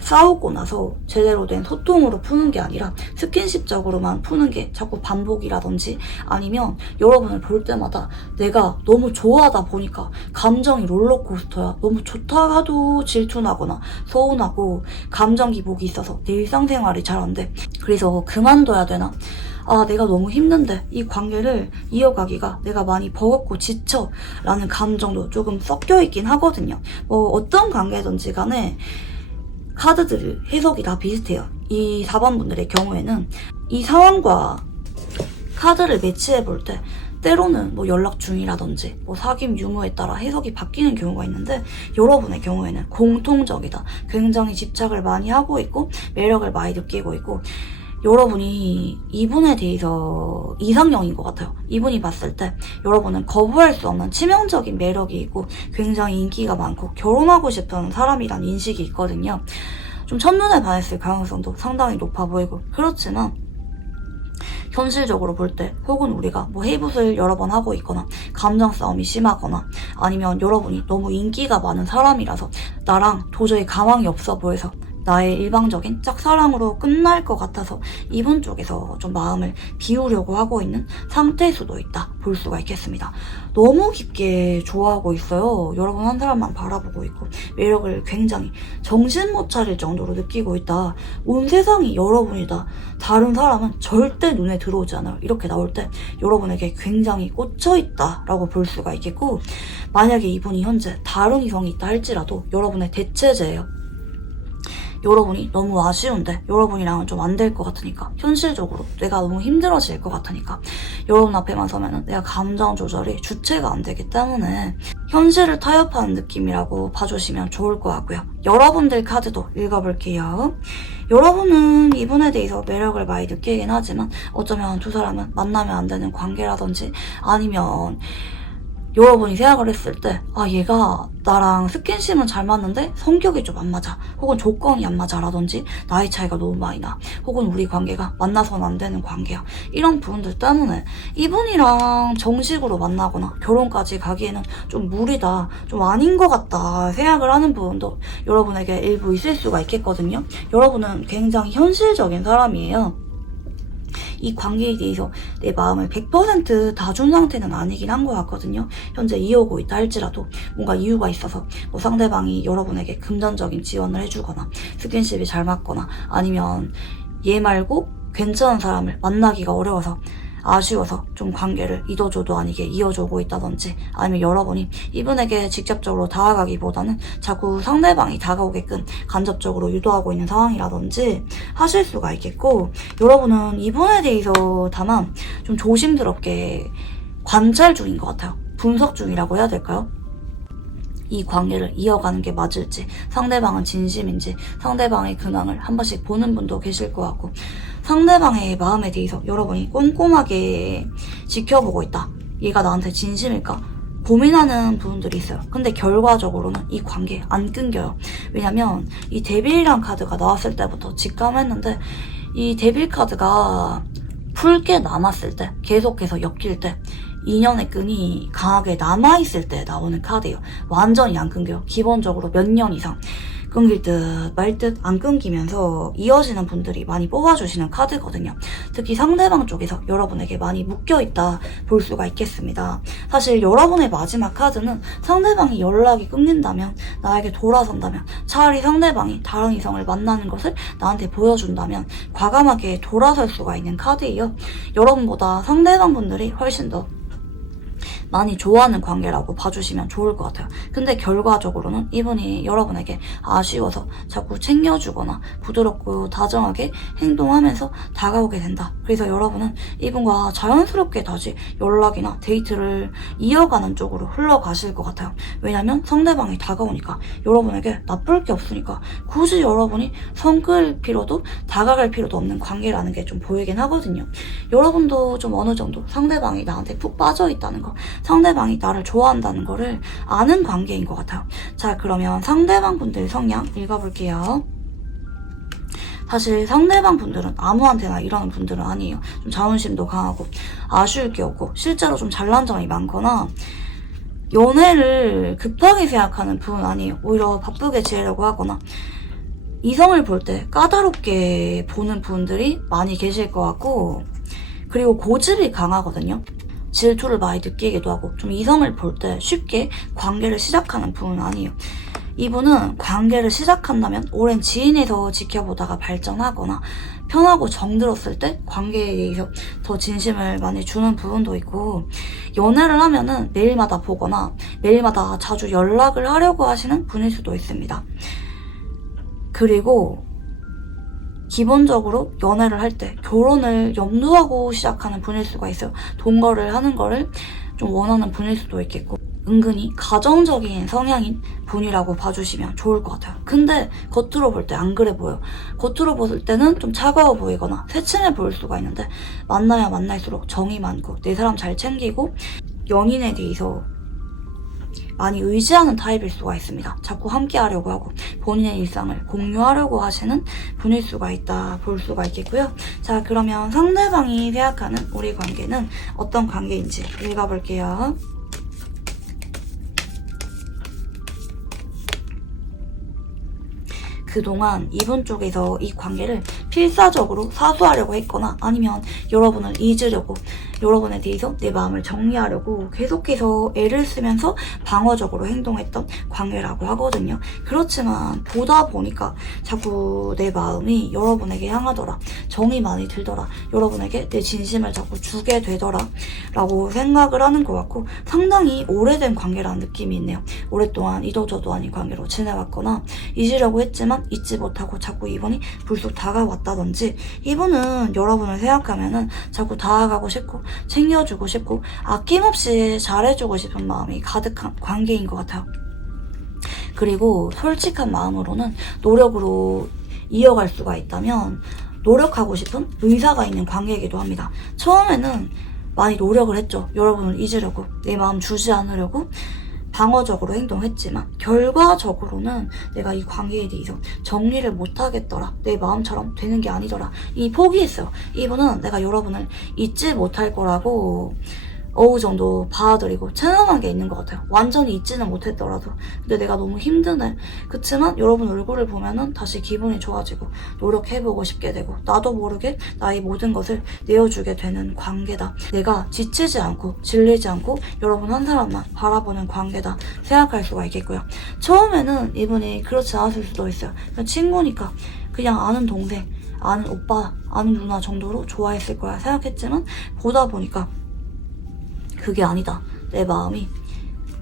싸우고 나서 제대로 된 소통으로 푸는 게 아니라 스킨십적으로만 푸는 게 자꾸 반복이라든지, 아니면 여러분을 볼 때마다 내가 너무 좋아하다 보니까 감정이 롤러코스터야, 너무 좋다 하도 질투나거나 서운하고 감정 기복이 있어서 내 일상생활이 잘 안 돼, 그래서 그만둬야 되나, 아, 내가 너무 힘든데 이 관계를 이어가기가 내가 많이 버겁고 지쳐 라는 감정도 조금 섞여 있긴 하거든요. 뭐 어떤 관계든지 간에 카드들 해석이 다 비슷해요. 이 4번 분들의 경우에는 이 상황과 카드를 매치해 볼 때 때로는 뭐 연락 중이라든지 뭐 사귐 유무에 따라 해석이 바뀌는 경우가 있는데, 여러분의 경우에는 공통적이다. 굉장히 집착을 많이 하고 있고 매력을 많이 느끼고 있고, 여러분이 이분에 대해서 이상형인 것 같아요. 이분이 봤을 때 여러분은 거부할 수 없는 치명적인 매력이 있고 굉장히 인기가 많고 결혼하고 싶은 사람이란 인식이 있거든요. 좀 첫눈에 반했을 가능성도 상당히 높아 보이고, 그렇지만 현실적으로 볼 때 혹은 우리가 뭐 헤이붓을 여러 번 하고 있거나 감정 싸움이 심하거나 아니면 여러분이 너무 인기가 많은 사람이라서 나랑 도저히 가망이 없어 보여서 나의 일방적인 짝사랑으로 끝날 것 같아서 이분 쪽에서 좀 마음을 비우려고 하고 있는 상태일 수도 있다 볼 수가 있겠습니다. 너무 깊게 좋아하고 있어요. 여러분 한 사람만 바라보고 있고 매력을 굉장히 정신 못 차릴 정도로 느끼고 있다. 온 세상이 여러분이다. 다른 사람은 절대 눈에 들어오지 않아요. 이렇게 나올 때 여러분에게 굉장히 꽂혀있다 라고 볼 수가 있겠고, 만약에 이분이 현재 다른 이성이 있다 할지라도 여러분의 대체제예요. 여러분이 너무 아쉬운데 여러분이랑은 좀 안 될 것 같으니까, 현실적으로 내가 너무 힘들어질 것 같으니까 여러분 앞에만 서면은 내가 감정 조절이 주체가 안 되기 때문에 현실을 타협하는 느낌이라고 봐주시면 좋을 것 같고요. 여러분들 카드도 읽어볼게요. 여러분은 이분에 대해서 매력을 많이 느끼긴 하지만 어쩌면 두 사람은 만나면 안 되는 관계라든지, 아니면 여러분이 생각을 했을 때 얘가 나랑 스킨십은 잘 맞는데 성격이 좀 안 맞아, 혹은 조건이 안 맞아 라든지 나이 차이가 너무 많이 나, 혹은 우리 관계가 만나서는 안 되는 관계야, 이런 부분들 때문에 이분이랑 정식으로 만나거나 결혼까지 가기에는 좀 무리다, 좀 아닌 것 같다 생각을 하는 부분도 여러분에게 일부 있을 수가 있겠거든요. 여러분은 굉장히 현실적인 사람이에요. 이 관계에 대해서 내 마음을 100% 다 준 상태는 아니긴 한 것 같거든요. 현재 이어오고 있다 할지라도 뭔가 이유가 있어서 뭐 상대방이 여러분에게 금전적인 지원을 해주거나 스킨십이 잘 맞거나, 아니면 얘 말고 괜찮은 사람을 만나기가 어려워서 아쉬워서 좀 관계를 이도저도 아니게 이어주고 있다든지, 아니면 여러분이 이분에게 직접적으로 다가가기보다는 자꾸 상대방이 다가오게끔 간접적으로 유도하고 있는 상황이라든지 하실 수가 있겠고, 여러분은 이분에 대해서 다만 좀 조심스럽게 관찰 중인 것 같아요. 분석 중이라고 해야 될까요? 이 관계를 이어가는 게 맞을지, 상대방은 진심인지, 상대방의 근황을 한 번씩 보는 분도 계실 것 같고, 상대방의 마음에 대해서 여러분이 꼼꼼하게 지켜보고 있다. 얘가 나한테 진심일까? 고민하는 부분들이 있어요. 근데 결과적으로는 이 관계 안 끊겨요. 왜냐면 이 데빌이란 카드가 나왔을 때부터 직감했는데, 이 데빌 카드가 풀게 남았을 때, 계속해서 엮일 때, 인연의 끈이 강하게 남아있을 때 나오는 카드예요. 완전히 안 끊겨요. 기본적으로 몇 년 이상 끊길 듯 말 듯 안 끊기면서 이어지는 분들이 많이 뽑아주시는 카드거든요. 특히 상대방 쪽에서 여러분에게 많이 묶여있다 볼 수가 있겠습니다. 사실 여러분의 마지막 카드는 상대방이 연락이 끊긴다면, 나에게 돌아선다면, 차라리 상대방이 다른 이성을 만나는 것을 나한테 보여준다면 과감하게 돌아설 수가 있는 카드예요. 여러분보다 상대방 분들이 훨씬 더 많이 좋아하는 관계라고 봐주시면 좋을 것 같아요. 근데 결과적으로는 이분이 여러분에게 아쉬워서 자꾸 챙겨주거나 부드럽고 다정하게 행동하면서 다가오게 된다. 그래서 여러분은 이분과 자연스럽게 다시 연락이나 데이트를 이어가는 쪽으로 흘러가실 것 같아요. 왜냐면 상대방이 다가오니까 여러분에게 나쁠 게 없으니까 굳이 여러분이 성끌 필요도 다가갈 필요도 없는 관계라는 게 좀 보이긴 하거든요. 여러분도 좀 어느 정도 상대방이 나한테 푹 빠져있다는 거, 상대방이 나를 좋아한다는 거를 아는 관계인 것 같아요. 자, 그러면 상대방 분들 성향 읽어볼게요. 사실 상대방 분들은 아무한테나 이러는 분들은 아니에요. 좀 자존심도 강하고 아쉬울 게 없고 실제로 좀 잘난 점이 많거나 연애를 급하게 생각하는 분은 아니에요. 오히려 바쁘게 지내려고 하거나 이성을 볼 때 까다롭게 보는 분들이 많이 계실 것 같고, 그리고 고집이 강하거든요. 질투를 많이 느끼기도 하고 좀 이성을 볼 때 쉽게 관계를 시작하는 분은 아니에요. 이분은 관계를 시작한다면 오랜 지인에서 지켜보다가 발전하거나 편하고 정들었을 때 관계에 대해서 더 진심을 많이 주는 부분도 있고, 연애를 하면은 매일마다 보거나 매일마다 자주 연락을 하려고 하시는 분일 수도 있습니다. 그리고 기본적으로 연애를 할 때 결혼을 염두하고 시작하는 분일 수가 있어요. 동거를 하는 거를 좀 원하는 분일 수도 있겠고 은근히 가정적인 성향인 분이라고 봐주시면 좋을 것 같아요. 근데 겉으로 볼 때 안 그래 보여. 겉으로 볼 때는 좀 차가워 보이거나 새침해 보일 수가 있는데 만나야 만날수록 정이 많고 내 사람 잘 챙기고 연인에 대해서 많이 의지하는 타입일 수가 있습니다. 자꾸 함께 하려고 하고 본인의 일상을 공유하려고 하시는 분일 수가 있다 볼 수가 있겠고요. 자, 그러면 상대방이 생각하는 우리 관계는 어떤 관계인지 읽어볼게요. 그동안 이분 쪽에서 이 관계를 필사적으로 사수하려고 했거나 아니면 여러분을 잊으려고 여러분에 대해서 내 마음을 정리하려고 계속해서 애를 쓰면서 방어적으로 행동했던 관계라고 하거든요. 그렇지만 보다 보니까 자꾸 내 마음이 여러분에게 향하더라. 정이 많이 들더라. 여러분에게 내 진심을 자꾸 주게 되더라. 라고 생각을 하는 것 같고 상당히 오래된 관계라는 느낌이 있네요. 오랫동안 이도저도 아닌 관계로 지내왔거나 잊으려고 했지만 잊지 못하고 자꾸 이분이 불쑥 다가왔다든지 이분은 여러분을 생각하면은 자꾸 다가가고 싶고 챙겨주고 싶고 아낌없이 잘해주고 싶은 마음이 가득한 관계인 것 같아요. 그리고 솔직한 마음으로는 노력으로 이어갈 수가 있다면 노력하고 싶은 의사가 있는 관계이기도 합니다. 처음에는 많이 노력을 했죠. 여러분을 잊으려고 내 마음 주지 않으려고 방어적으로 행동했지만 결과적으로는 내가 이 관계에 대해서 정리를 못하겠더라. 내 마음처럼 되는 게 아니더라. 이 포기했어요. 이분은 내가 여러분을 잊지 못할 거라고 어느 정도 받아들이고 체념한 게 있는 것 같아요. 완전히 잊지는 못했더라도 근데 내가 너무 힘드네. 그치만 여러분 얼굴을 보면은 다시 기분이 좋아지고 노력해보고 싶게 되고 나도 모르게 나의 모든 것을 내어주게 되는 관계다. 내가 지치지 않고 질리지 않고 여러분 한 사람만 바라보는 관계다 생각할 수가 있겠고요. 처음에는 이분이 그렇지 않았을 수도 있어요. 그냥 친구니까 그냥 아는 동생, 아는 오빠, 아는 누나 정도로 좋아했을 거야 생각했지만 보다 보니까 그게 아니다. 내 마음이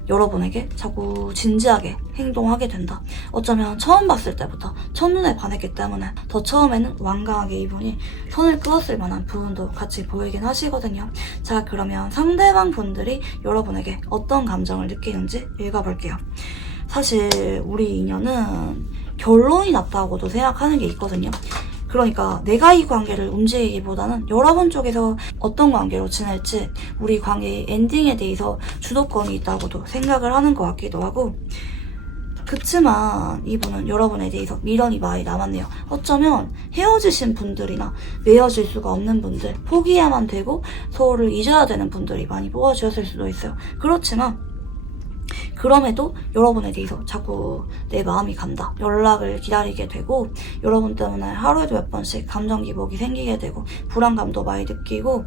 여러분에게 자꾸 진지하게 행동하게 된다. 어쩌면 처음 봤을 때부터 첫눈에 반했기 때문에 더 처음에는 완강하게 이분이 선을 그었을 만한 부분도 같이 보이긴 하시거든요. 자, 그러면 상대방 분들이 여러분에게 어떤 감정을 느끼는지 읽어볼게요. 사실 우리 인연은 결론이 났다고도 생각하는 게 있거든요. 그러니까 내가 이 관계를 움직이기보다는 여러분 쪽에서 어떤 관계로 지낼지 우리 관계의 엔딩에 대해서 주도권이 있다고도 생각을 하는 것 같기도 하고 그치만 이분은 여러분에 대해서 미련이 많이 남았네요. 어쩌면 헤어지신 분들이나 맺어질 수가 없는 분들 포기해야만 되고 서로를 잊어야 되는 분들이 많이 모아주셨을 수도 있어요. 그렇지만 그럼에도 여러분에 대해서 자꾸 내 마음이 간다. 연락을 기다리게 되고 여러분 때문에 하루에도 몇 번씩 감정 기복이 생기게 되고 불안감도 많이 느끼고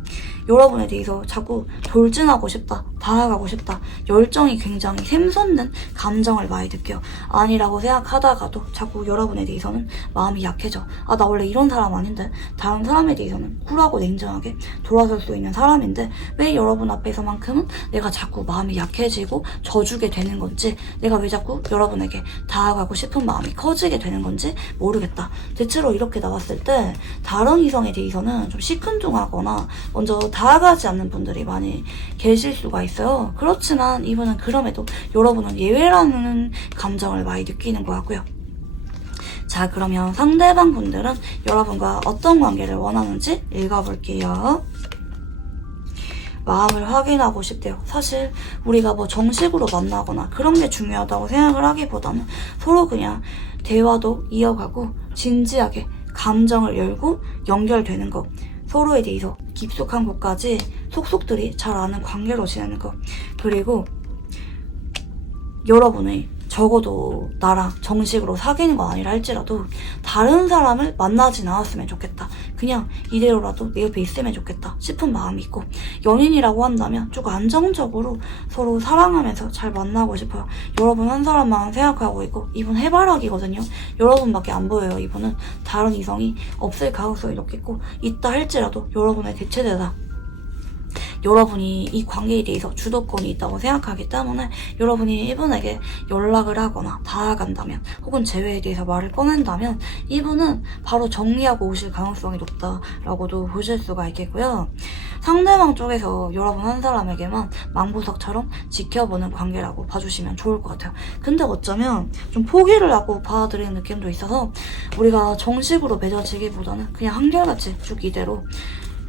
여러분에 대해서 자꾸 돌진하고 싶다. 다가가고 싶다. 열정이 굉장히 샘솟는 감정을 많이 느껴요. 아니라고 생각하다가도 자꾸 여러분에 대해서는 마음이 약해져. 아, 나 원래 이런 사람 아닌데 다른 사람에 대해서는 쿨하고 냉정하게 돌아설 수 있는 사람인데 왜 여러분 앞에서만큼은 내가 자꾸 마음이 약해지고 져주게 되는 건지 내가 왜 자꾸 여러분에게 다가가고 싶은 마음이 커지게 되는 건지 모르겠다. 대체로 이렇게 나왔을 때 다른 이성에 대해서는 좀 시큰둥하거나 먼저 다가가지 않는 분들이 많이 계실 수가 있어요. 그렇지만 이분은 그럼에도 여러분은 예외라는 감정을 많이 느끼는 것 같고요. 자, 그러면 상대방 분들은 여러분과 어떤 관계를 원하는지 읽어볼게요. 마음을 확인하고 싶대요. 사실 우리가 뭐 정식으로 만나거나 그런 게 중요하다고 생각을 하기보다는 서로 그냥 대화도 이어가고 진지하게 감정을 열고 연결되는 것, 서로에 대해서 깊숙한 것까지 속속들이 잘 아는 관계로 지내는 것, 그리고 여러분의 적어도 나랑 정식으로 사귀는 건 아니라 할지라도 다른 사람을 만나진 않았으면 좋겠다. 그냥 이대로라도 내 옆에 있으면 좋겠다 싶은 마음이 있고 연인이라고 한다면 조금 안정적으로 서로 사랑하면서 잘 만나고 싶어요. 여러분 한 사람만 생각하고 있고 이분 해바라기거든요. 여러분밖에 안 보여요. 이분은 다른 이성이 없을 가능성이 높겠고 있다 할지라도 여러분의 대체되다. 여러분이 이 관계에 대해서 주도권이 있다고 생각하기 때문에 여러분이 이분에게 연락을 하거나 다가간다면 혹은 재회에 대해서 말을 꺼낸다면 이분은 바로 정리하고 오실 가능성이 높다라고도 보실 수가 있겠고요. 상대방 쪽에서 여러분 한 사람에게만 망부석처럼 지켜보는 관계라고 봐주시면 좋을 것 같아요. 근데 어쩌면 좀 포기를 하고 받아들이는 느낌도 있어서 우리가 정식으로 맺어지기보다는 그냥 한결같이 쭉 이대로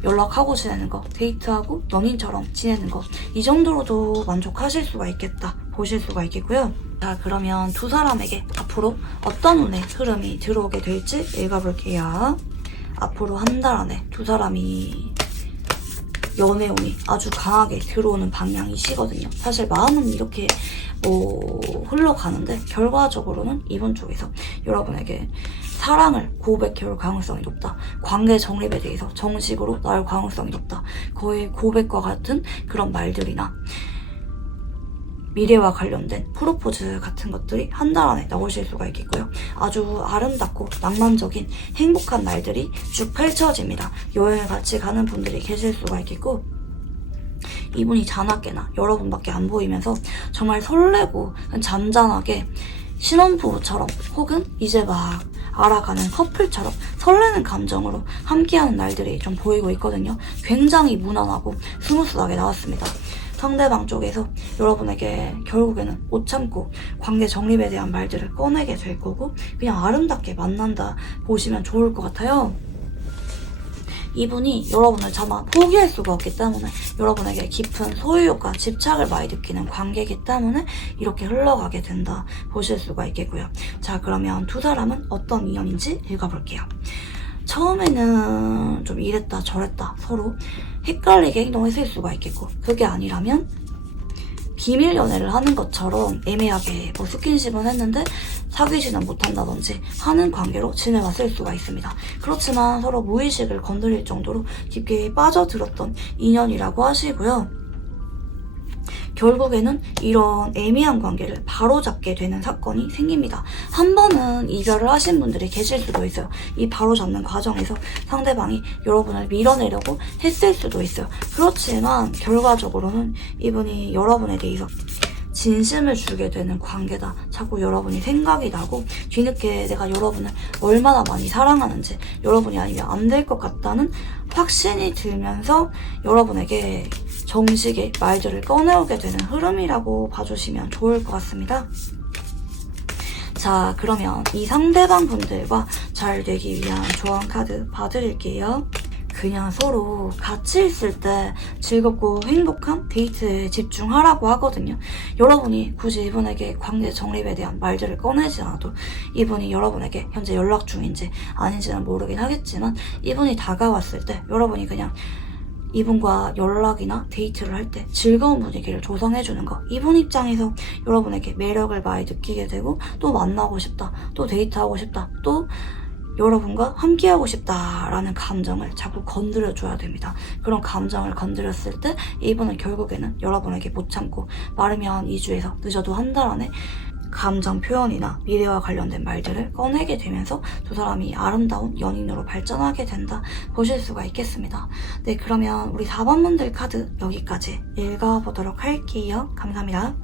연락하고 지내는 거, 데이트하고 연인처럼 지내는 거, 이 정도로도 만족하실 수가 있겠다 보실 수가 있겠고요. 자, 그러면 두 사람에게 앞으로 어떤 운의 흐름이 들어오게 될지 읽어볼게요. 앞으로 한 달 안에 두 사람이 연애운이 아주 강하게 들어오는 방향이시거든요. 사실 마음은 이렇게 흘러가는데 결과적으로는 이번 쪽에서 여러분에게 사랑을 고백해올 가능성이 높다. 관계 정립에 대해서 정식으로 나올 가능성이 높다. 거의 고백과 같은 그런 말들이나 미래와 관련된 프로포즈 같은 것들이 한 달 안에 나오실 수가 있겠고요. 아주 아름답고 낭만적인 행복한 날들이 쭉 펼쳐집니다. 여행을 같이 가는 분들이 계실 수가 있겠고 이분이 자나깨나 여러분밖에 안 보이면서 정말 설레고 잔잔하게 신혼부부처럼 혹은 이제 막 알아가는 커플처럼 설레는 감정으로 함께하는 날들이 좀 보이고 있거든요. 굉장히 무난하고 스무스하게 나왔습니다. 상대방 쪽에서 여러분에게 결국에는 못 참고 관계 정립에 대한 말들을 꺼내게 될 거고 그냥 아름답게 만난다 보시면 좋을 것 같아요. 이분이 여러분을 차마 포기할 수가 없기 때문에 여러분에게 깊은 소유욕과 집착을 많이 느끼는 관계이기 때문에 이렇게 흘러가게 된다 보실 수가 있겠고요. 자, 그러면 두 사람은 어떤 인연인지 읽어볼게요. 처음에는 좀 이랬다 저랬다 서로 헷갈리게 행동했을 수가 있겠고 그게 아니라면 비밀 연애를 하는 것처럼 애매하게 스킨십은 했는데 사귀지는 못한다든지 하는 관계로 지내왔을 수가 있습니다. 그렇지만 서로 무의식을 건드릴 정도로 깊게 빠져들었던 인연이라고 하시고요. 결국에는 이런 애매한 관계를 바로잡게 되는 사건이 생깁니다. 한 번은 이별을 하신 분들이 계실 수도 있어요. 이 바로잡는 과정에서 상대방이 여러분을 밀어내려고 했을 수도 있어요. 그렇지만 결과적으로는 이분이 여러분에 대해서 진심을 주게 되는 관계다. 자꾸 여러분이 생각이 나고 뒤늦게 내가 여러분을 얼마나 많이 사랑하는지 여러분이 아니면 안 될 것 같다는 확신이 들면서 여러분에게 정식의 말들을 꺼내오게 되는 흐름이라고 봐주시면 좋을 것 같습니다. 자, 그러면 이 상대방 분들과 잘 되기 위한 조언 카드 봐드릴게요. 그냥 서로 같이 있을 때 즐겁고 행복한 데이트에 집중하라고 하거든요. 여러분이 굳이 이분에게 관계 정립에 대한 말들을 꺼내지 않아도 이분이 여러분에게 현재 연락 중인지 아닌지는 모르긴 하겠지만 이분이 다가왔을 때 여러분이 그냥 이분과 연락이나 데이트를 할 때 즐거운 분위기를 조성해주는 거, 이분 입장에서 여러분에게 매력을 많이 느끼게 되고 또 만나고 싶다, 또 데이트하고 싶다, 또 여러분과 함께하고 싶다라는 감정을 자꾸 건드려줘야 됩니다. 그런 감정을 건드렸을 때 이분은 결국에는 여러분에게 못 참고 빠르면 2주에서 늦어도 한 달 안에 감정 표현이나 미래와 관련된 말들을 꺼내게 되면서 두 사람이 아름다운 연인으로 발전하게 된다 보실 수가 있겠습니다. 네, 그러면 우리 4번 분들 카드 여기까지 읽어보도록 할게요. 감사합니다.